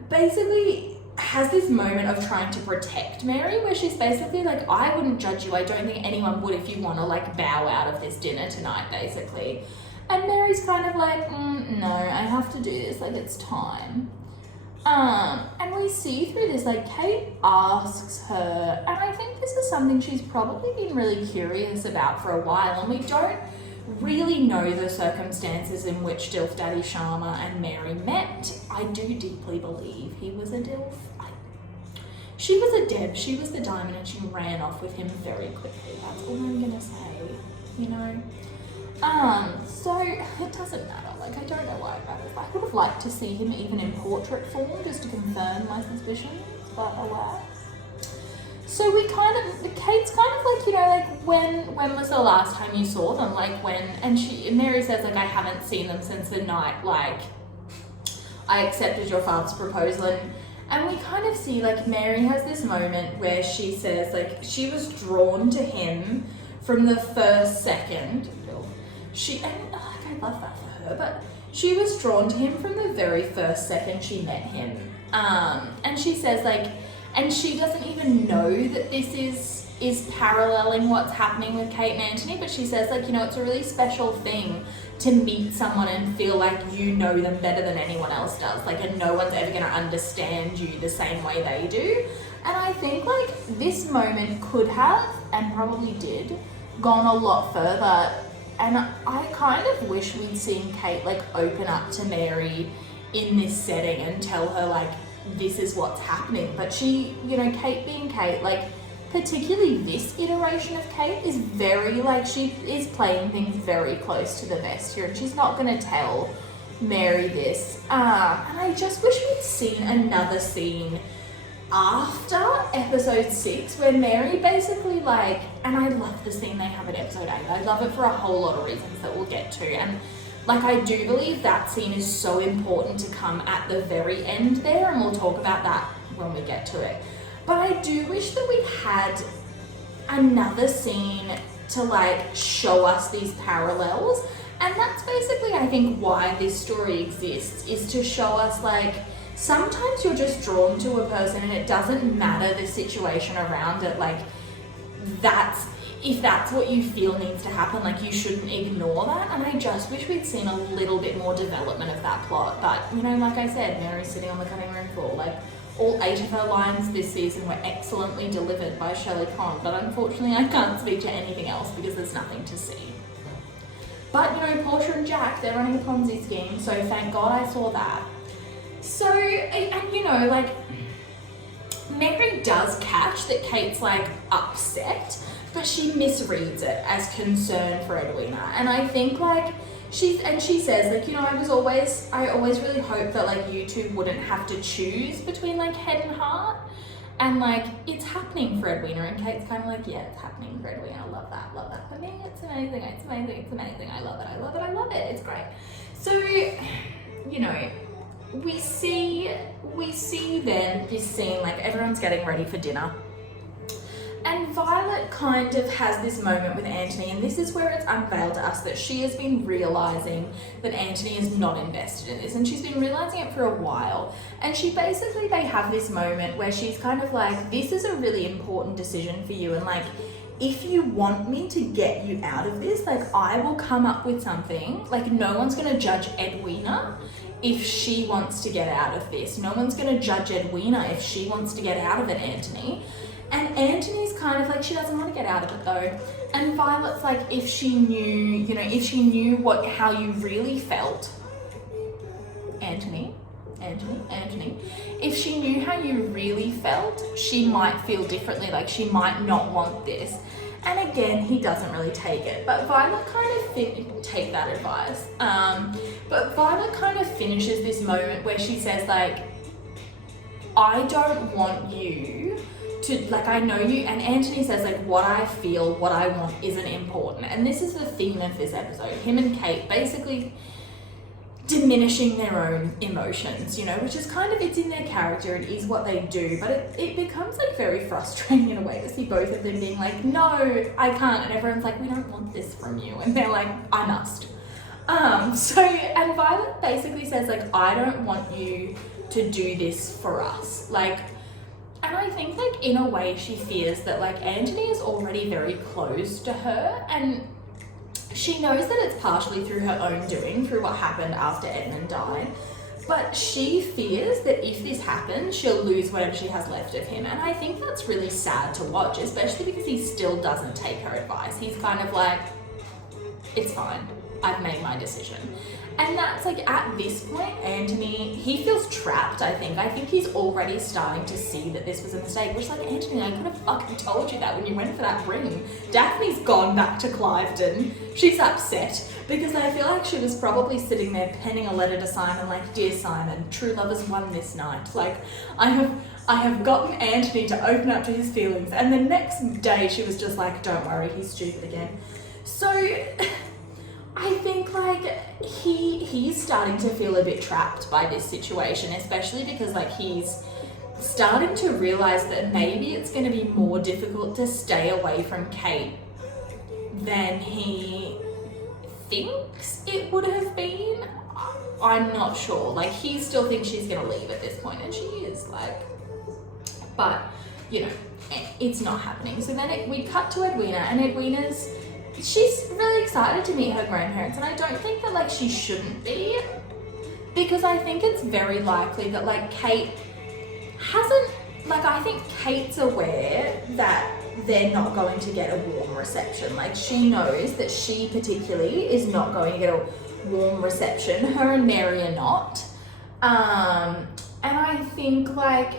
basically has this moment of trying to protect Mary, where she's basically like, I wouldn't judge you, I don't think anyone would if you want to, like, bow out of this dinner tonight, basically. And Mary's kind of like, no, I have to do this, like, it's time. And we see through this, like, Kate asks her, and I think this is something she's probably been really curious about for a while, and we don't really know the circumstances in which Dilf Daddy Sharma and Mary met. I do deeply believe he was a Dilf. She was a Deb, she was the diamond, and she ran off with him very quickly. That's all I'm gonna say, you know? So it doesn't matter. Like, I don't know why it matters. I would have liked to see him even in portrait form just to confirm my suspicions, but alas. So we kind of, Kate's kind of like, you know, like, when was the last time you saw them? Like, when, and Mary says, like, I haven't seen them since the night, like, I accepted your father's proposal. And we kind of see, like, Mary has this moment where she says, like, she was drawn to him from the first second. I love that for her, but she was drawn to him from the very first second she met him. And she says, like, and she doesn't even know that this is paralleling what's happening with Kate and Anthony, but she says, like, you know, it's a really special thing to meet someone and feel like you know them better than anyone else does, like, and no one's ever going to understand you the same way they do. And I think, like, this moment could have, and probably did, gone a lot further. And I kind of wish we'd seen Kate, like, open up to Mary in this setting and tell her, like, this is what's happening. But she, you know, Kate being Kate, like, particularly this iteration of Kate is very, like, she is playing things very close to the vest here, and she's not going to tell Mary this. And I just wish we'd seen another scene after episode 6 where Mary basically, like, and I love the scene they have in episode 8. I love it for a whole lot of reasons that we'll get to, and, like, I do believe that scene is so important to come at the very end there, and we'll talk about that when we get to it. But I do wish that we had another scene to, like, show us these parallels, and that's basically, I think, why this story exists, is to show us, like, sometimes you're just drawn to a person and it doesn't matter the situation around it. Like, if that's what you feel needs to happen, like, you shouldn't ignore that. And I just wish we'd seen a little bit more development of that plot. But, you know, like I said, Mary's sitting on the cutting room floor. Like, all 8 of her lines this season were excellently delivered by Shelley Conn, but unfortunately I can't speak to anything else because there's nothing to see. But, you know, Portia and Jack, they're running a Ponzi scheme, so thank God I saw that. So, and, you know, like, Mary does catch that Kate's, like, upset, but she misreads it as concern for Edwina. And I think, like, she says, like, you know, I always really hoped that, like, you two wouldn't have to choose between, like, head and heart. And, like, it's happening for Edwina. And Kate's kind of like, yeah, it's happening for Edwina. I love that for me. It's amazing. I love it. It's great. So, you know, we see then this scene, like, everyone's getting ready for dinner. And Violet kind of has this moment with Anthony, and this is where it's unveiled to us that she has been realising that Anthony is not invested in this, and she's been realising it for a while. And they have this moment where she's kind of like, this is a really important decision for you, and like, if you want me to get you out of this, like, I will come up with something. Like, no one's going to judge Edwina if she wants to get out of this. No one's going to judge Edwina if she wants to get out of it, Anthony. And Anthony's kind of like, she doesn't want to get out of it though. And Violet's like, if she knew, how you really felt, Anthony, if she knew how you really felt, she might feel differently, like she might not want this. And again, he doesn't really take it, but Violet kind of take that advice. But Violet kind of finishes this moment where she says like, I don't want you to, like, I know you, and Anthony says like, what I feel, what I want isn't important. And this is the theme of this episode, him and Kate basically diminishing their own emotions, which is kind of, it's in their character, it is what they do, but it becomes like very frustrating in a way to see both of them being like, no, I can't, and everyone's like, we don't want this from you, and they're like, I must. And Violet basically says like, I don't want you to do this for us, like, and I think like in a way she fears that like Anthony is already very close to her, and she knows that it's partially through her own doing, through what happened after Edmund died, but she fears that if this happens, she'll lose whatever she has left of him. And I think that's really sad to watch, especially because he still doesn't take her advice. He's kind of like, it's fine, I've made my decision. And that's like, at this point, Anthony, he feels trapped, I think. I think he's already starting to see that this was a mistake, which like, Anthony, I could have fucking told you that when you went for that ring. Daphne's gone back to Cliveden. She's upset because I feel like she was probably sitting there penning a letter to Simon like, dear Simon, true lovers won this night. Like, I have gotten Anthony to open up to his feelings. And the next day she was just like, don't worry, he's stupid again. So I think like he's starting to feel a bit trapped by this situation, especially because like he's starting to realize that maybe it's going to be more difficult to stay away from Kate than he thinks it would have been. I'm not sure. Like, he still thinks she's going to leave at this point, and she is, like, but it's not happening. So then we cut to Edwina, and she's really excited to meet her grandparents, and I don't think that like she shouldn't be, because I think it's very likely that like Kate hasn't, like, I think Kate's aware that they're not going to get a warm reception. Like, she knows that she particularly is not going to get a warm reception. Her and Mary are not. And I think like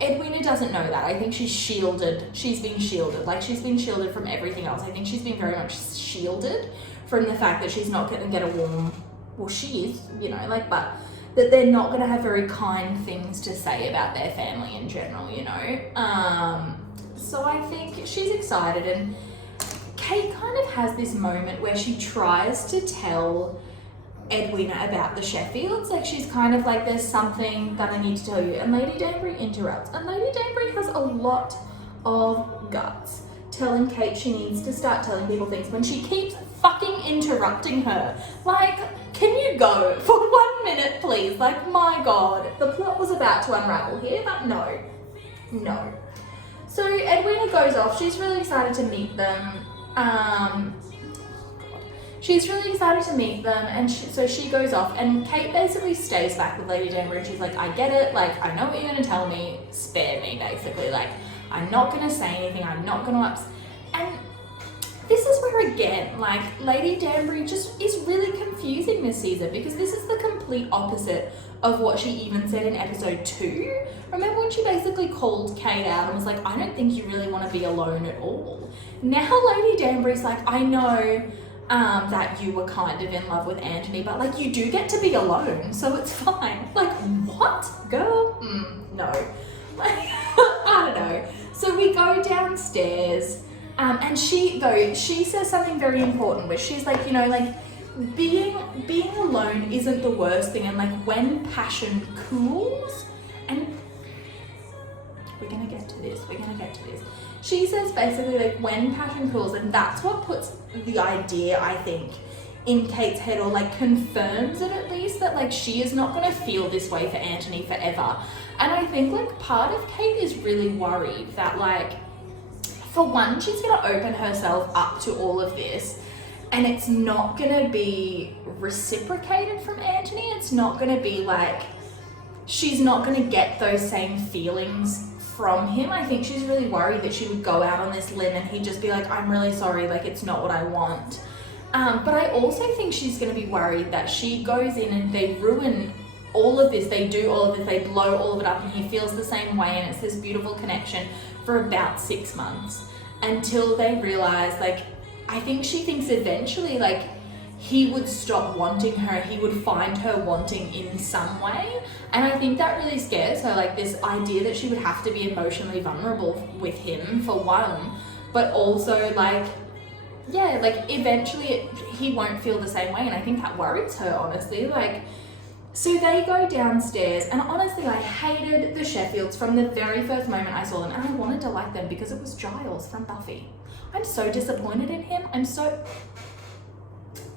Edwina doesn't know that. I think she's shielded. She's been shielded. Like, she's been shielded from everything else. I think she's been very much shielded from the fact that she's not going to get a warm, well, she is, but that they're not going to have very kind things to say about their family in general, So I think she's excited, and Kate kind of has this moment where she tries to tell Edwina about the Sheffields. Like, she's kind of like, there's something that I need to tell you. And Lady Danbury interrupts. And Lady Danbury has a lot of guts telling Kate she needs to start telling people things when she keeps fucking interrupting her. Like, can you go for 1 minute, please? Like, my God, the plot was about to unravel here, but no. So Edwina goes off. She's really excited to meet them. So she goes off, and Kate basically stays back with Lady Danbury, and she's like, I get it, like, I know what you're going to tell me, spare me, basically. Like, I'm not going to say anything, I'm not going to and this is where, again, like, Lady Danbury just is really confusing this season, because this is the complete opposite of what she even said in episode 2. Remember when she basically called Kate out and was like, I don't think you really want to be alone at all. Now Lady Danbury's like, I know that you were kind of in love with Anthony, but like, you do get to be alone, so it's fine. Like, what, girl? No. Like, I don't know. So we go downstairs, and she says something very important, which she's like, being alone isn't the worst thing, and like, when passion cools, and we're gonna get to this. She says basically like when passion cools, and that's what puts the idea, I think, in Kate's head, or like confirms it at least, that like she is not going to feel this way for Anthony forever. And I think like part of Kate is really worried that like, for one, she's going to open herself up to all of this and it's not going to be reciprocated from Anthony. It's not going to be like, she's not going to get those same feelings from him. I think she's really worried that she would go out on this limb and he'd just be like, I'm really sorry, like it's not what I want. But I also think she's going to be worried that she goes in and they ruin all of this, they do all of this, they blow all of it up, and he feels the same way, and it's this beautiful connection for about 6 months until they realize, like, I think she thinks eventually like he would stop wanting her, he would find her wanting in some way. And I think that really scares her, like this idea that she would have to be emotionally vulnerable with him for one, but also like, yeah, like eventually he won't feel the same way. And I think that worries her, honestly. Like, so they go downstairs, and honestly I hated the Sheffields from the very first moment I saw them, and I wanted to like them because it was Giles from Buffy. I'm so disappointed in him. I'm so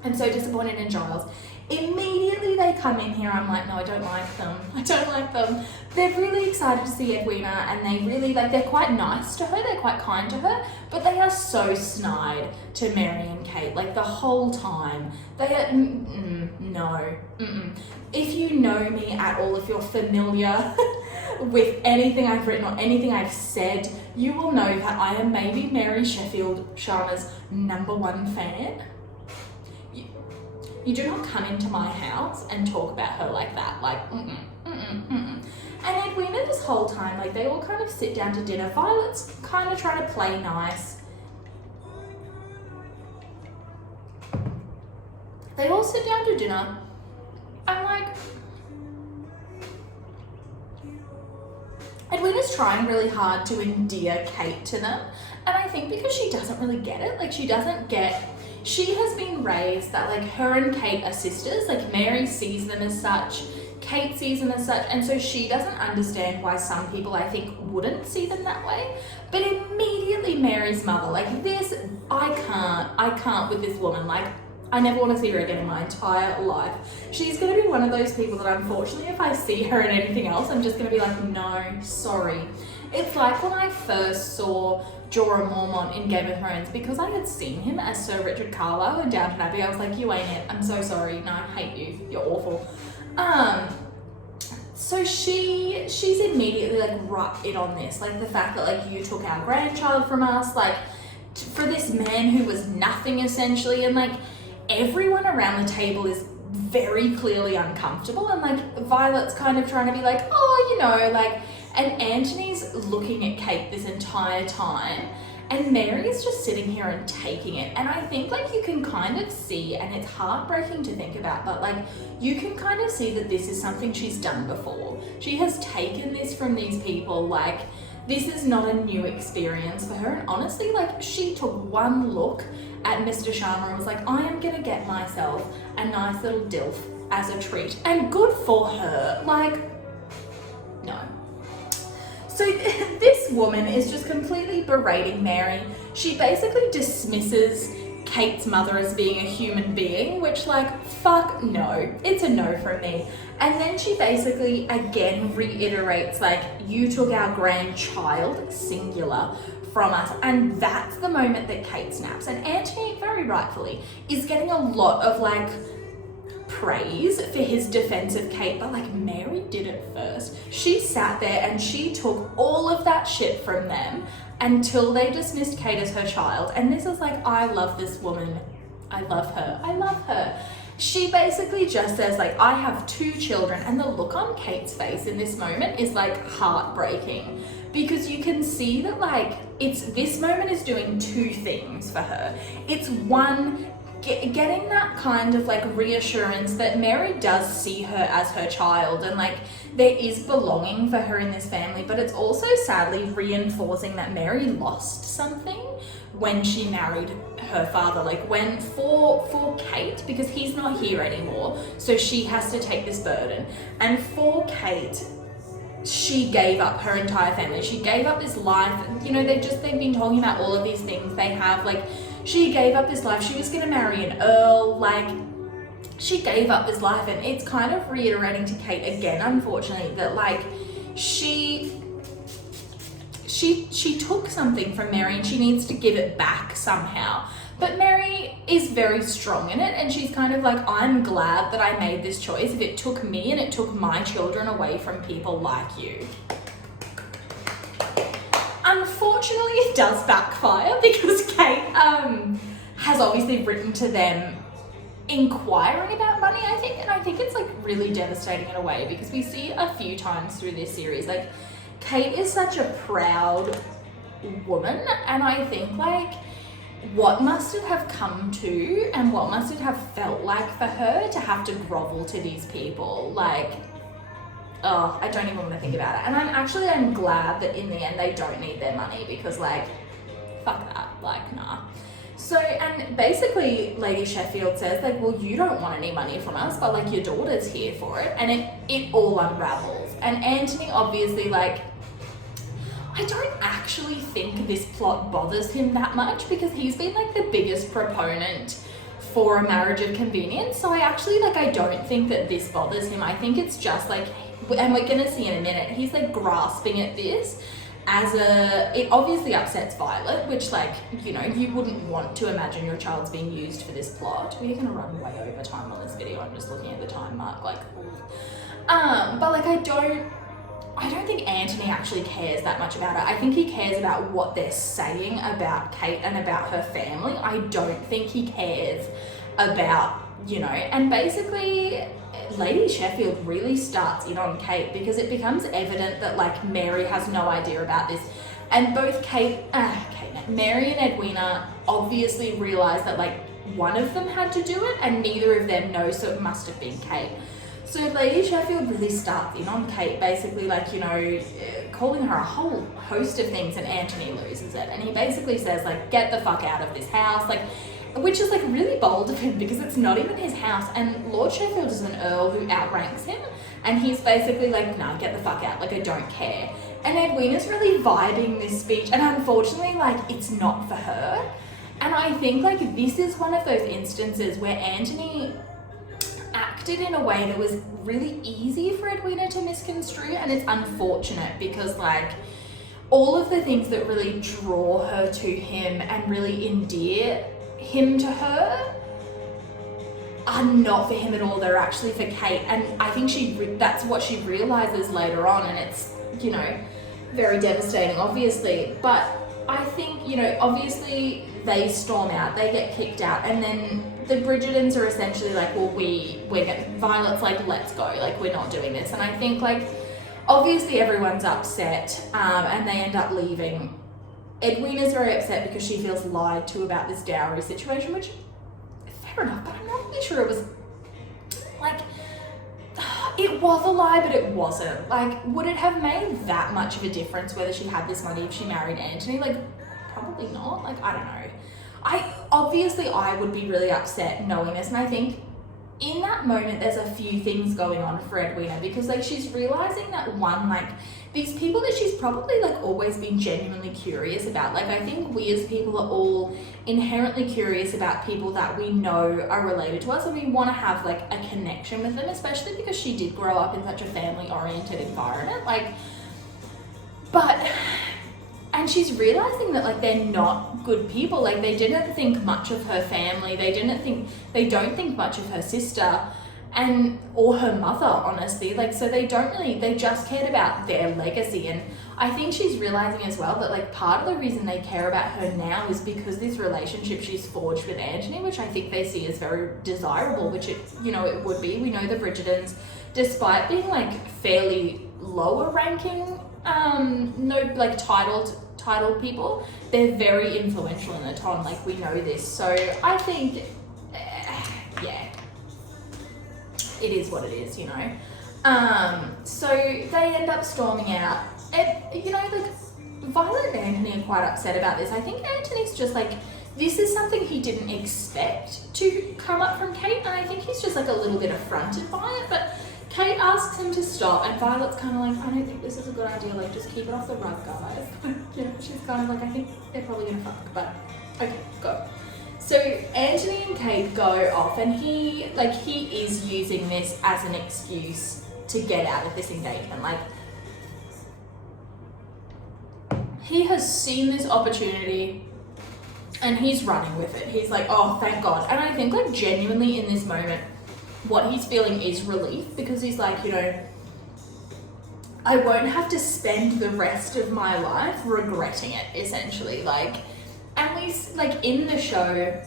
disappointed in Giles. Immediately they come in here, I'm like, no, I don't like them. I don't like them. They're really excited to see Edwina, and they really, like, they're quite nice to her, they're quite kind to her, but they are so snide to Mary and Kate, like the whole time. They are, no. If you know me at all, if you're familiar with anything I've written or anything I've said, you will know that I am maybe Mary Sheffield Sharma's #1 fan. You do not come into my house and talk about her like that, like, And Edwina this whole time, like, they all kind of sit down to dinner. Violet's kind of trying to play nice. They all sit down to dinner, and like, Edwina's trying really hard to endear Kate to them, and I think because she doesn't really get it, like she has been raised that like her and Kate are sisters, like Mary sees them as such, Kate sees them as such, and so she doesn't understand why some people, I think, wouldn't see them that way. But immediately Mary's mother, like this, I can't with this woman, like I never want to see her again in my entire life. She's going to be one of those people that unfortunately if I see her in anything else, I'm just going to be like, no, sorry. It's like when I first saw Jorah Mormont in Game of Thrones, because I had seen him as Sir Richard Carlisle in Downton Abbey, I was like, you ain't it, I'm so sorry, no, I hate you, you're awful. So she's immediately like right in on this, like the fact that like you took our grandchild from us, like for this man who was nothing essentially, and like everyone around the table is very clearly uncomfortable, and like Violet's kind of trying to be like, oh, you know, like, and Anthony's looking at Kate this entire time, and Mary's just sitting here and taking it. And I think like you can kind of see, and it's heartbreaking to think about, but like you can kind of see that this is something she's done before. She has taken this from these people, like this is not a new experience for her. And honestly, like she took one look at Mr. Sharma and was like, I am gonna get myself a nice little dilf as a treat, and good for her. Like, no. So this woman is just completely berating Mary. She basically dismisses Kate's mother as being a human being, which like, fuck no, it's a no from me. And then she basically again reiterates like, you took our grandchild, singular, from us. And that's the moment that Kate snaps. And Anthony, very rightfully, is getting a lot of like praise for his defense of Kate, but like Mary did it first. She sat there and she took all of that shit from them until they dismissed Kate as her child. And this is like, I love this woman. I love her. I love her. She basically just says like, I have 2 children, and the look on Kate's face in this moment is like heartbreaking, because you can see that like this moment is doing 2 things for her. It's one, getting that kind of like reassurance that Mary does see her as her child, and like there is belonging for her in this family, but it's also sadly reinforcing that Mary lost something when she married her father, like when for Kate, because he's not here anymore, so she has to take this burden. And for Kate, she gave up her entire family. She gave up this life. You know, they've been talking about all of these things they have. Like, she gave up this life. She was going to marry an earl. Like, she gave up this life. And it's kind of reiterating to Kate again, unfortunately, that like she took something from Mary and she needs to give it back somehow. But Mary is very strong in it, and she's kind of like, I'm glad that I made this choice if it took me and it took my children away from people like you. Unfortunately, it does backfire because Kate has obviously written to them inquiring about money, I think, and I think it's like really devastating in a way because we see a few times through this series, like Kate is such a proud woman, and I think like what must it have come to and what must it have felt like for her to have to grovel to these people? Like, oh, I don't even want to think about it. And I'm glad that in the end they don't need their money because like, fuck that, like, nah. So, and basically Lady Sheffield says like, well, you don't want any money from us, but like your daughter's here for it. And it all unravels. And Anthony obviously like, I don't actually think this plot bothers him that much because he's been like the biggest proponent for a marriage of convenience. So I don't think that this bothers him. I think it's just like, and we're gonna see in a minute, he's like grasping at this as it obviously upsets Violet, which like, you know, you wouldn't want to imagine your child's being used for this plot. We're gonna run way over time on this video. I'm just looking at the time mark, like, but like I don't think Anthony actually cares that much about it. I think he cares about what they're saying about Kate and about her family. I don't think he cares about, you know, and basically Lady Sheffield really starts in on Kate because it becomes evident that like Mary has no idea about this. And both Mary and Edwina obviously realize that like one of them had to do it and neither of them know, so it must have been Kate. So Lady Sheffield really starts in on Kate, basically like, you know, calling her a whole host of things, and Anthony loses it. And he basically says like, get the fuck out of this house, like, which is like really bold of him because it's not even his house. And Lord Sheffield is an earl who outranks him. And he's basically like, nah, get the fuck out, like I don't care. And Edwina's really vibing this speech, and unfortunately like it's not for her. And I think like this is one of those instances where Anthony acted in a way that was really easy for Edwina to misconstrue, and it's unfortunate because like all of the things that really draw her to him and really endear him to her are not for him at all. They're actually for Kate, and I think that's what she realizes later on, and it's, you know, very devastating obviously. But I think, you know, obviously they storm out, they get kicked out, and then the Bridgertons are essentially like, well, Violet's like, let's go, like we're not doing this. And I think like obviously everyone's upset, and they end up leaving. Edwina's very upset because she feels lied to about this dowry situation, which fair enough, but I'm not really sure it was like, it was a lie, but it wasn't. Like, would it have made that much of a difference whether she had this money if she married Anthony? Like, probably not. Like, I don't know. I would be really upset knowing this, and I think in that moment there's a few things going on for Edwina because like she's realizing that one, like these people that she's probably like always been genuinely curious about, like I think we as people are all inherently curious about people that we know are related to us, and we want to have like a connection with them, especially because she did grow up in such a family oriented environment, like, and she's realizing that like they're not good people. Like they didn't think much of her family. They don't think much of her sister or her mother, honestly. Like, so they just cared about their legacy. And I think she's realizing as well that like part of the reason they care about her now is because this relationship she's forged with Anthony, which I think they see as very desirable, which it would be. We know the Bridgertons, despite being like fairly lower ranking, titled people, they're very influential in the town, like we know this. So I think, yeah, it is what it is, you know. So they end up storming out, and you know, like Violet and Anthony are quite upset about this. I think Anthony's just like, this is something he didn't expect to come up from Kate, and I think he's just like a little bit affronted by it. But Kate asks him to stop, and Violet's kind of like, I don't think this is a good idea, like, just keep it off the rug, guys. Yeah, she's kind of like, I think they're probably gonna fuck, but okay, go. So Anthony and Kate go off, and he is using this as an excuse to get out of this engagement. Like, he has seen this opportunity and he's running with it. He's like, oh, thank God. And I think, like, genuinely in this moment, what he's feeling is relief, because he's like, you know, I won't have to spend the rest of my life regretting it, essentially. Like, at least, like, in the show,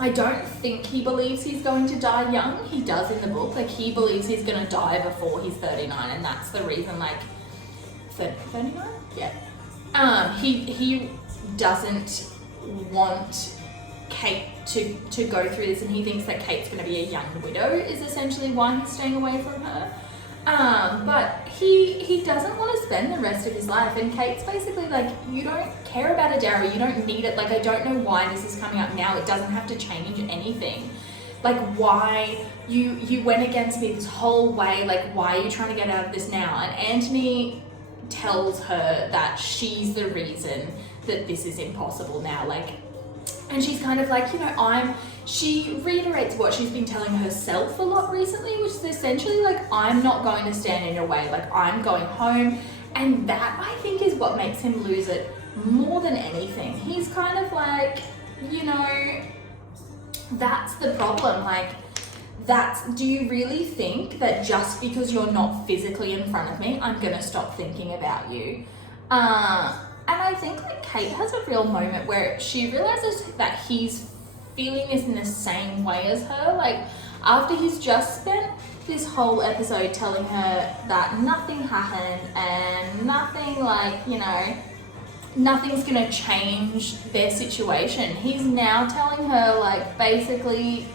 I don't think he believes he's going to die young. He does in the book. Like, he believes he's going to die before he's 39, and that's the reason, like, 39? Yeah. He doesn't want Kate to go through this, and he thinks that Kate's going to be a young widow is essentially why he's staying away from her. But he doesn't want to spend the rest of his life, and Kate's basically like, you don't care about a dowry, you don't need it. Like, I don't know why this is coming up now. It doesn't have to change anything. Like, why you went against me this whole way, like, why are you trying to get out of this now? And Anthony tells her that she's the reason that this is impossible now. Like, and she's kind of like, you know, she reiterates what she's been telling herself a lot recently, which is essentially like, I'm not going to stand in your way, like, I'm going home. And that, I think, is what makes him lose it more than anything. He's kind of like, you know, that's the problem. Like, do you really think that just because you're not physically in front of me, I'm gonna stop thinking about you? And I think, like, Kate has a real moment where she realizes that he's feeling this in the same way as her. Like, after he's just spent this whole episode telling her that nothing happened and nothing, like, you know, nothing's gonna change their situation. He's now telling her, like, basically,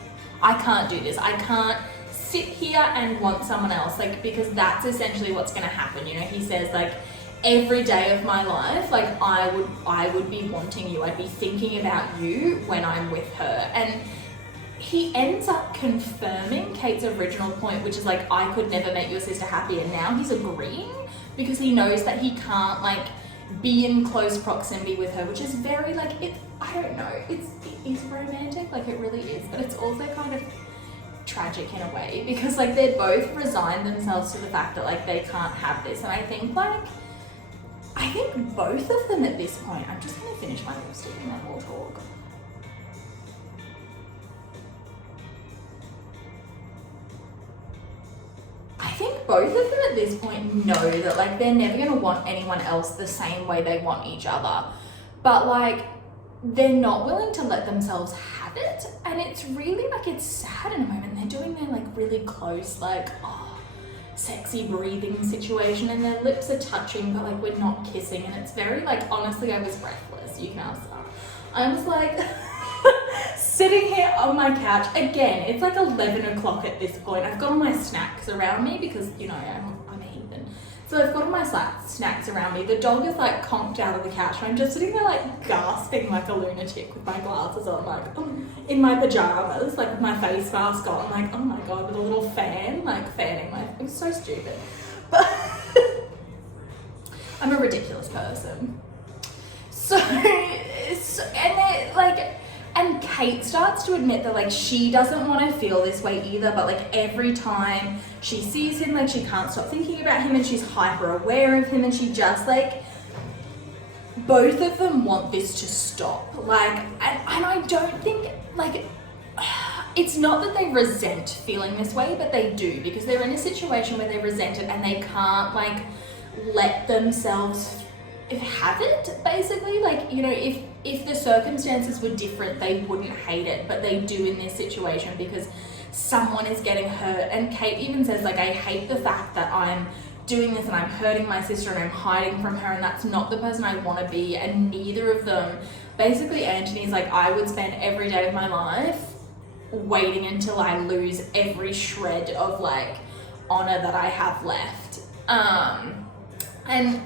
I can't do this. I can't sit here and want someone else, like, because that's essentially what's gonna happen. You know, he says, like, every day of my life, like, I would be wanting you. I'd be thinking about you when I'm with her. And he ends up confirming Kate's original point, which is like, I could never make your sister happy. And now he's agreeing because he knows that he can't, like, be in close proximity with her, which is very, like, I don't know, it is romantic, like, it really is, but it's also kind of tragic in a way, because, like, they both resigned themselves to the fact that, like, they can't have this. And I think both of them at this point, I'm just going to finish my lipstick and then we'll talk. I think both of them at this point know that, like, they're never going to want anyone else the same way they want each other. But, like, they're not willing to let themselves have it. And it's really, like, it's sad in a moment. They're doing their, like, really close, like, sexy breathing situation, and their lips are touching, but, like, we're not kissing. And it's very, like, honestly, I was breathless. You can ask that. I was, like, sitting here on my couch. Again, it's like 11 o'clock at this point. I've got all my snacks around me because, you know, I'm a heathen. So I've got all my snacks around me. The dog is, like, conked out of the couch. And I'm just sitting there, like, gasping like a lunatic with my glasses on, like, in my pajamas, like, with my face mask on. Like, oh my God, with a little fan, like, fanning my... It was so stupid. But I'm a ridiculous person. So and they're, like... And Kate starts to admit that, like, she doesn't want to feel this way either, but, like, every time she sees him, like, she can't stop thinking about him, and she's hyper aware of him, and she just, like, both of them want this to stop. Like, and I don't think, like, it's not that they resent feeling this way, but they do, because they're in a situation where they resent it and they can't, like, let themselves have it, basically. Like, you know, if the circumstances were different, they wouldn't hate it, but they do in this situation because someone is getting hurt. And Kate even says, like, I hate the fact that I'm doing this and I'm hurting my sister and I'm hiding from her, and that's not the person I want to be. And neither of them, basically, Anthony's like, I would spend every day of my life waiting until I lose every shred of, like, honor that I have left. And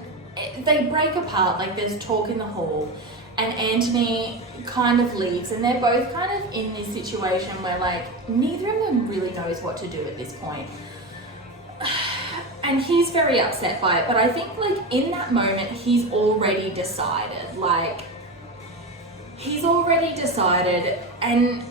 they break apart, like, there's talk in the hall, and Anthony kind of leaves, and they're both kind of in this situation where, like, neither of them really knows what to do at this point. and he's very upset by it, but I think like in that moment he's already decided, and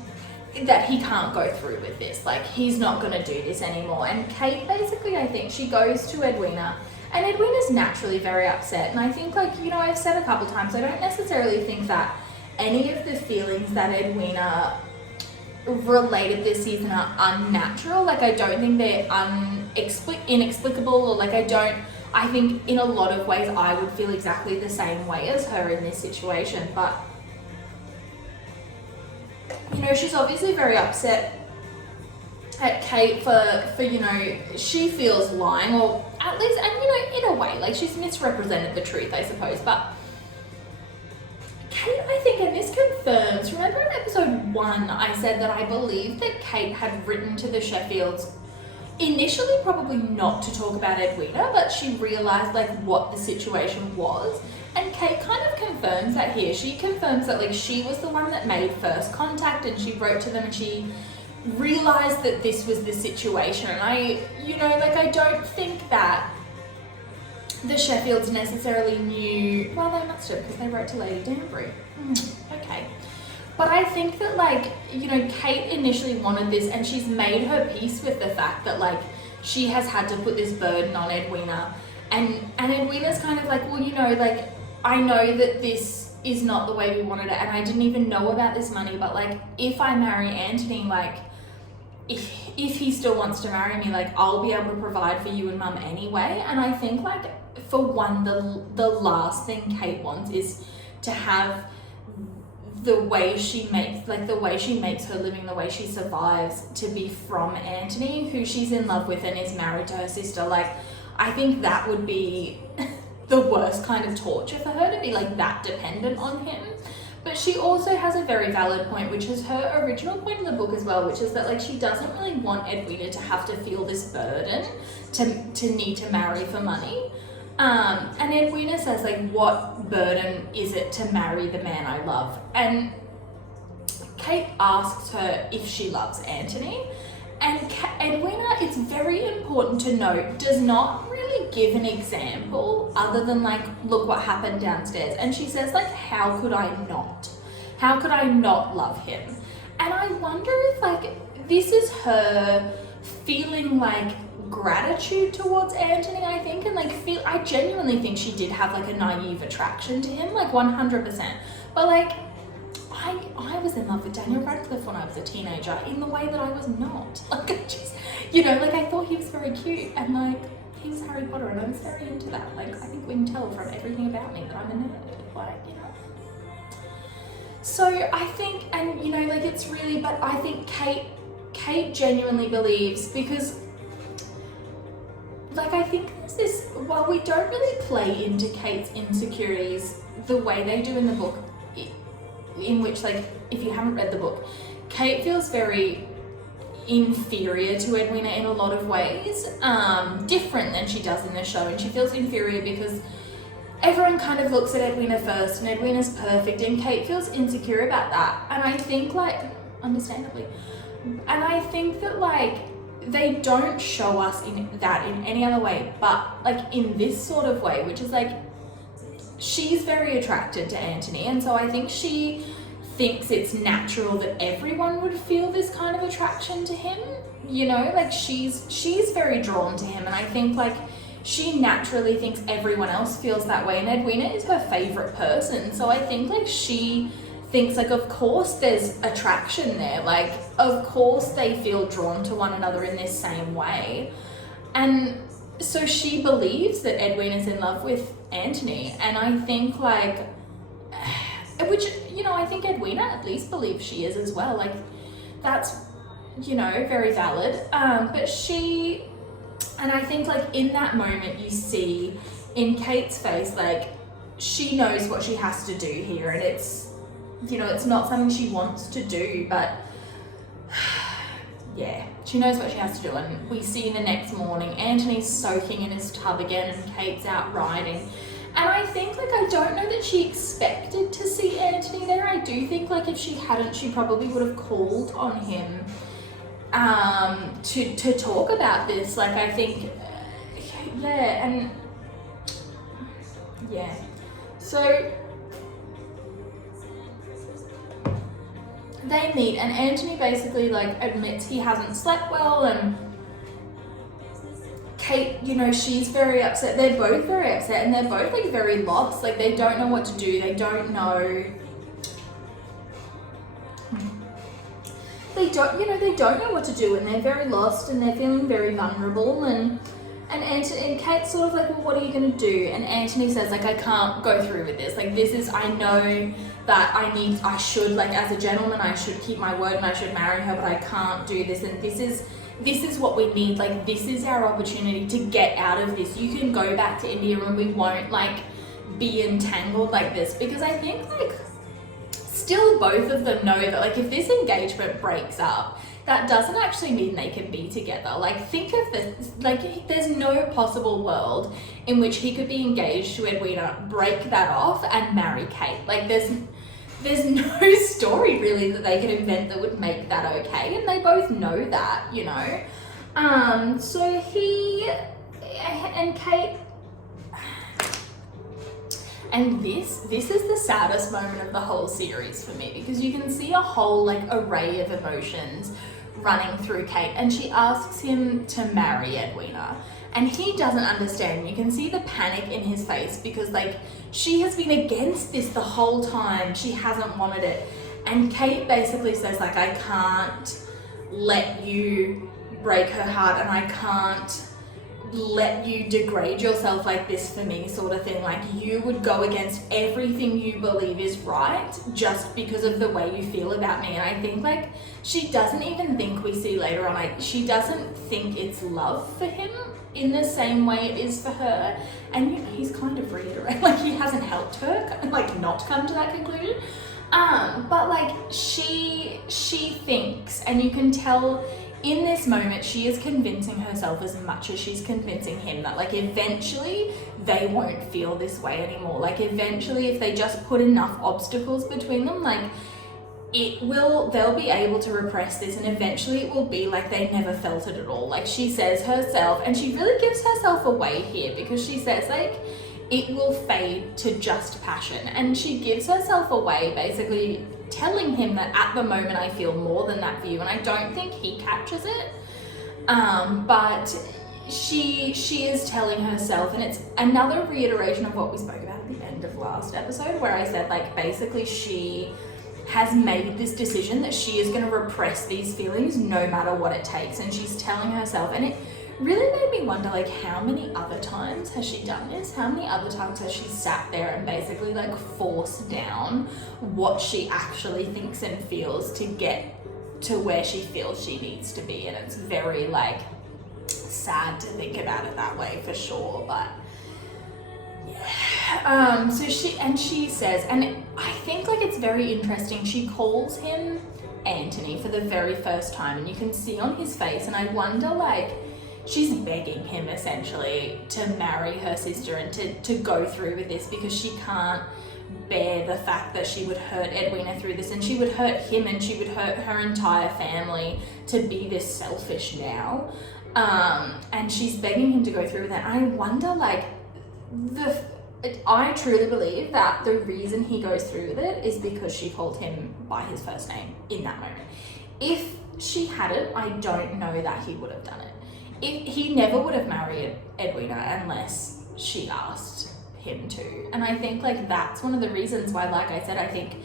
that he can't go through with this, like he's not going to do this anymore. And Kate basically, I think she goes to Edwina, and Edwina's naturally very upset, and I think like, you know, I've said a couple times, I don't necessarily think that any of the feelings that Edwina related this season are unnatural. Like I don't think they're inexplicable, or like I think in a lot of ways I would feel exactly the same way as her in this situation. But you know, she's obviously very upset at Kate for you know, she feels lying, or at least, and you know, in a way, like she's misrepresented the truth, I suppose. But Kate, I think, and this confirms, remember in episode 1, I said that I believed that Kate had written to the Sheffields initially probably not to talk about Edwina, but she realised like what the situation was. And Kate kind of confirms that here. She confirms that like she was the one that made first contact, and she wrote to them, and she realised that this was the situation. And I, you know, like I don't think that the Sheffields necessarily knew, well they must have, because they wrote to Lady Danbury. Okay. But I think that like, you know, Kate initially wanted this, and she's made her peace with the fact that like she has had to put this burden on Edwina, and Edwina's kind of like, well, you know, like I know that this is not the way we wanted it, and I didn't even know about this money, but like if I marry Anthony, like if he still wants to marry me, like I'll be able to provide for you and Mum anyway. And I think like for one, the last thing Kate wants is to have the way she makes her living, the way she survives, to be from Anthony, who she's in love with and is married to her sister. Like I think that would be the worst kind of torture for her, to be like that dependent on him. But she also has a very valid point, which is her original point in the book as well, which is that like she doesn't really want Edwina to have to feel this burden to need to marry for money. And Edwina says like, what burden is it to marry the man I love? And Kate asks her if she loves Anthony, and Edwina, it's very important to note, does not really give an example other than like, look what happened downstairs. And she says like, how could I not love him? And I wonder if like this is her feeling like gratitude towards Anthony, I think, and like I genuinely think she did have like a naive attraction to him, like 100%. But like I was in love with Daniel Radcliffe when I was a teenager in the way that I was not. Like I just, you know, like I thought he was very cute, and like he was Harry Potter, and I was very into that. Like I think we can tell from everything about me that I'm a nerd, like, you know. So I think, and you know, like it's really, but I think Kate genuinely believes, because like I think there's this, while we don't really play into Kate's insecurities the way they do in the book, in which like, if you haven't read the book, Kate feels very inferior to Edwina in a lot of ways, different than she does in the show. And she feels inferior because everyone kind of looks at Edwina first, and Edwina's perfect, and Kate feels insecure about that. And I think like, understandably, and I think that like they don't show us in any other way, but like in this sort of way, which is like, she's very attracted to Anthony, and so I think she thinks it's natural that everyone would feel this kind of attraction to him, you know, like she's very drawn to him, and I think like she naturally thinks everyone else feels that way, and Edwina is her favorite person, so I think like she thinks like, of course there's attraction there, like of course they feel drawn to one another in this same way. And so she believes that Edwina's in love with Anthony, and I think like, which, you know, I think Edwina at least believes she is as well, like that's, you know, very valid. But she, and I think like in that moment you see in Kate's face, like she knows what she has to do here, and it's, you know, it's not something she wants to do, but yeah, she knows what she has to do. And we see the next morning Anthony's soaking in his tub again, and Kate's out riding. And I think like, I don't know that she expected to see Anthony there. I do think like if she hadn't, she probably would have called on him to talk about this. Like I think yeah, and yeah. So they meet, and Anthony basically like admits he hasn't slept well, and Kate, you know, she's very upset. They're both very upset, and they're both like very lost. Like they don't know what to do. They don't know. They don't know what to do, and they're very lost, and they're feeling very vulnerable, and Kate's sort of like, well, what are you going to do? And Anthony says, like, I can't go through with this. Like, this is, I know that I should, like, as a gentleman, I should keep my word and I should marry her, but I can't do this. And this is what we need. Like, this is our opportunity to get out of this. You can go back to India and we won't, like, be entangled like this. Because I think, like, still both of them know that, like, if this engagement breaks up, that doesn't actually mean they can be together. Like, think of this, like, there's no possible world in which he could be engaged to Edwina, break that off, and marry Kate. Like, there's no story really that they could invent that would make that okay, and they both know that, you know. So he and Kate, and this is the saddest moment of the whole series for me, because you can see a whole like array of emotions running through Kate, and she asks him to marry Edwina, and he doesn't understand. You can see the panic in his face, because like she has been against this the whole time. She hasn't wanted it, and Kate basically says like, I can't let you break her heart, and I can't let you degrade yourself like this for me, sort of thing. Like, you would go against everything you believe is right just because of the way you feel about me. And I think like she doesn't even think, we see later on, like she doesn't think it's love for him in the same way it is for her. And you know, he's kind of reiterating, like he hasn't helped her like not come to that conclusion. But like she thinks, and you can tell in this moment, she is convincing herself as much as she's convincing him that like eventually they won't feel this way anymore. Like eventually, if they just put enough obstacles between them, like they'll be able to repress this, and eventually it will be like they never felt it at all. Like she says herself, and she really gives herself away here, because she says like it will fade to just passion, and she gives herself away basically telling him that at the moment I feel more than that for you, and I don't think he captures it, but she is telling herself, and it's another reiteration of what we spoke about at the end of last episode, where I said like basically she has made this decision that she is going to repress these feelings no matter what it takes, and she's telling herself, and it really made me wonder like how many other times has she done this? How many other times has she sat there and basically like forced down what she actually thinks and feels to get to where she feels she needs to be? And it's very like sad to think about it that way for sure, but yeah. So she says, and I think like it's very interesting, she calls him Anthony for the very first time, and you can see on his face, and I wonder like, she's begging him essentially to marry her sister and to go through with this, because she can't bear the fact that she would hurt Edwina through this, and she would hurt him, and she would hurt her entire family to be this selfish now. And she's begging him to go through with that. I wonder like, I truly believe that the reason he goes through with it is because she called him by his first name in that moment. If she hadn't, I don't know that he would have done it. He never would have married Edwina unless she asked him to. And I think like that's one of the reasons why, like I said, I think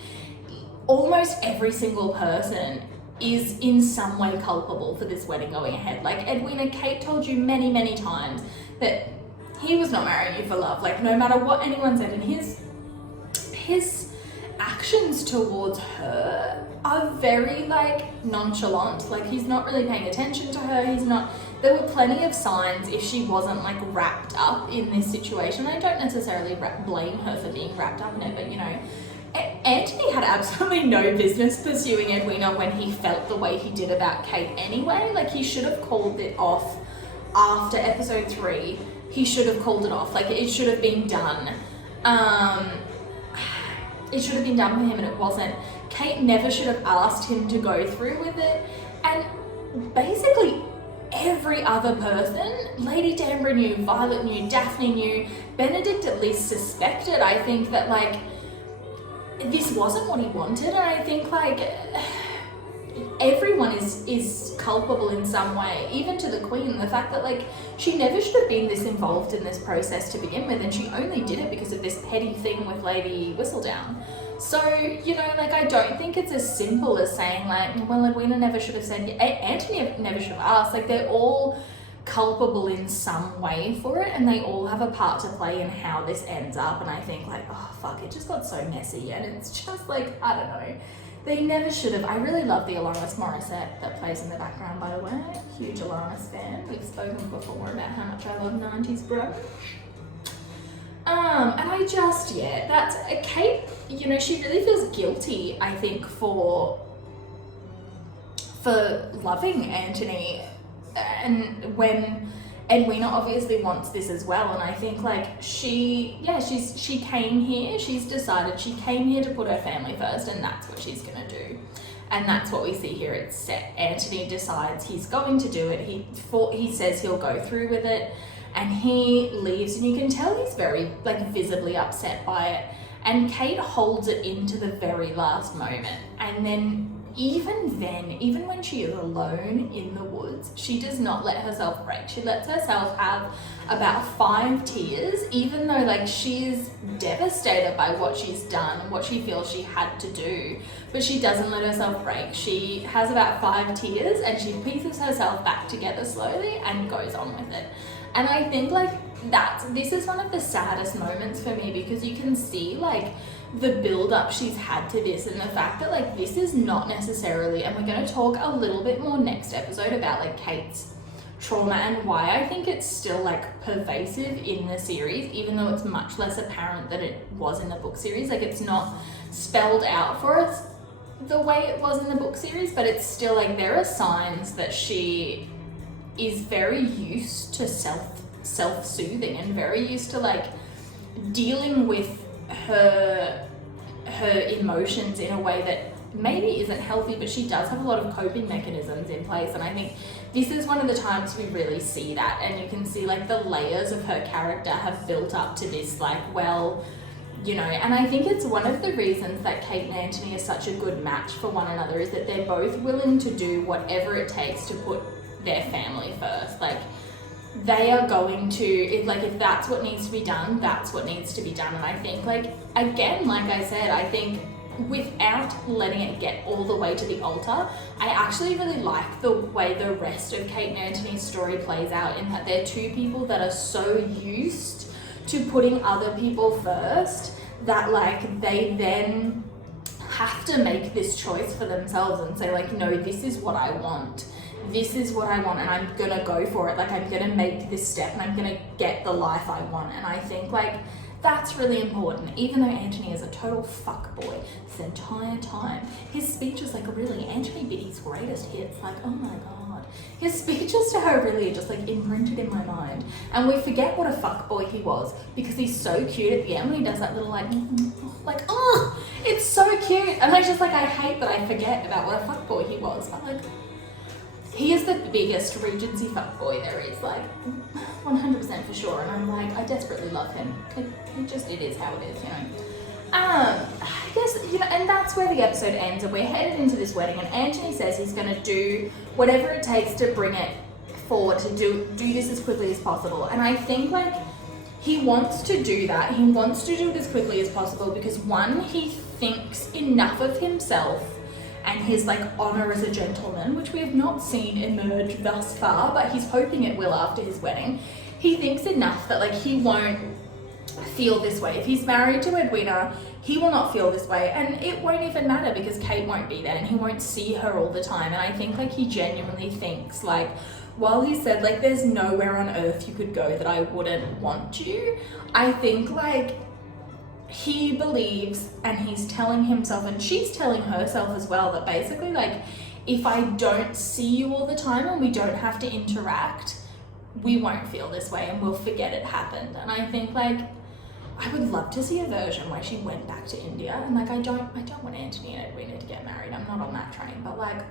almost every single person is in some way culpable for this wedding going ahead. Like Edwina, Kate told you many, many times that he was not marrying you for love. Like no matter what anyone said, and his actions towards her are very like nonchalant. Like he's not really paying attention to her. There were plenty of signs if she wasn't like wrapped up in this situation. I don't necessarily blame her for being wrapped up in it, but you know, Anthony had absolutely no business pursuing Edwina when he felt the way he did about Kate anyway. Like he should have called it off after episode 3. He should have called it off. Like it should have been done. It should have been done for him, and it wasn't. Kate never should have asked him to go through with it. And basically every other person, Lady Danbury knew, Violet knew, Daphne knew, Benedict at least suspected, I think, that like this wasn't what he wanted. And I think like everyone is culpable in some way, even to the Queen. The fact that like she never should have been this involved in this process to begin with, and she only did it because of this petty thing with Lady Whistledown. So, you know, like I don't think it's as simple as saying like, well, Edwina never should have said, Anthony never should have asked. Like they're all culpable in some way for it, and they all have a part to play in how this ends up. And I think like, oh fuck, it just got so messy, and it's just like, I don't know. They never should have. I really love the Alanis Morissette that plays in the background, by the way. Huge Alanis fan. We've spoken before about how much I love 90s brunch. And I just, yeah, that's Kate, you know, she really feels guilty, I think, for loving Anthony, and when Edwina obviously wants this as well. And I think like she came here, she's decided she came here to put her family first, and that's what she's gonna do. And that's what we see here. It's set. Anthony decides he's going to do it. He says he'll go through with it, and he leaves, and you can tell he's very like visibly upset by it. And Kate holds it into the very last moment. And then even when she is alone in the woods, she does not let herself break. She lets herself have about 5 tears, even though like she is devastated by what she's done and what she feels she had to do, but she doesn't let herself break. She has about 5 tears, and she pieces herself back together slowly and goes on with it. And I think like this is one of the saddest moments for me, because you can see like the build up she's had to this, and the fact that like this is not necessarily, and we're going to talk a little bit more next episode about like Kate's trauma and why I think it's still like pervasive in the series, even though it's much less apparent than it was in the book series. Like it's not spelled out for us the way it was in the book series, but it's still like there are signs that she is very used to self-soothing and very used to like dealing with her emotions in a way that maybe isn't healthy, but she does have a lot of coping mechanisms in place. And I think this is one of the times we really see that, and you can see like the layers of her character have built up to this like, well, you know. And I think it's one of the reasons that Kate and Anthony are such a good match for one another, is that they're both willing to do whatever it takes to put their family first. Like they are going to, if that's what needs to be done, that's what needs to be done. And I think like, again, like I said, I think without letting it get all the way to the altar, I actually really like the way the rest of Kate and Anthony's story plays out, in that they're two people that are so used to putting other people first that like they then have to make this choice for themselves and say like, no, this is what I want. This is what I want, and I'm gonna go for it. Like I'm gonna make this step, and I'm gonna get the life I want. And I think like that's really important, even though Anthony is a total fuckboy this entire time. His speech is like really Anthony Biddy's greatest hits. Like, oh my god, his speeches to her really are just like imprinted in my mind. And we forget what a fuckboy he was, because he's so cute at the end when he does that little like oh, it's so cute. And I just like, I hate that I forget about what a fuckboy he was. But like, he is the biggest Regency fuckboy there is, like 100% for sure. And I'm like, I desperately love him. It is how it is, you know. I guess, you know, and that's where the episode ends, and we're headed into this wedding, and Anthony says he's going to do whatever it takes to bring it forward, to do this as quickly as possible. And I think like he wants to do that. He wants to do it as quickly as possible because, one, he thinks enough of himself and his like honor as a gentleman, which we have not seen emerge thus far, but he's hoping it will after his wedding. He thinks enough that like he won't feel this way. If he's married to Edwina, he will not feel this way, and it won't even matter because Kate won't be there and he won't see her all the time. And I think like he genuinely thinks like, while he said like there's nowhere on earth you could go that I wouldn't want you, I think like he believes, and he's telling himself, and she's telling herself as well, that basically like, if I don't see you all the time and we don't have to interact, we won't feel this way and we'll forget it happened. And I think like, I would love to see a version where she went back to India, and like I don't want Anthony and Edwina to get married. I'm not on that train, but like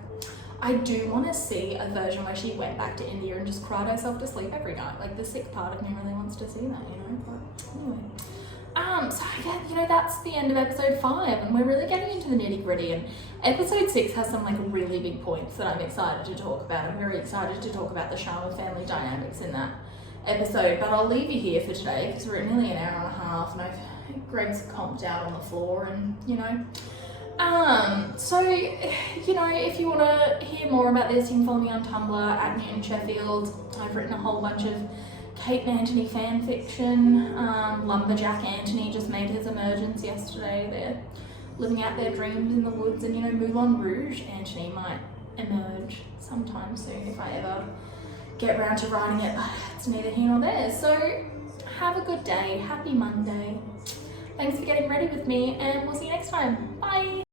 I do want to see a version where she went back to India and just cried herself to sleep every night. Like, the sick part of me really wants to see that, you know, but anyway. So yeah, you know, that's the end of episode 5, and we're really getting into the nitty gritty, and episode 6 has some like really big points that I'm excited to talk about. I'm very excited to talk about the Sharma family dynamics in that episode, but I'll leave you here for today because we're at nearly an hour and a half, and Greg's comped out on the floor, and you know. So, you know, if you want to hear more about this, you can follow me on Tumblr at Newton Sheffields. I've written a whole bunch of Kate and Anthony fan fiction. Lumberjack Anthony just made his emergence yesterday. They're living out their dreams in the woods, and you know, Moulin Rouge Anthony might emerge sometime soon if I ever get round to writing it, but it's neither here nor there. So have a good day, happy Monday. Thanks for getting ready with me, and we'll see you next time. Bye!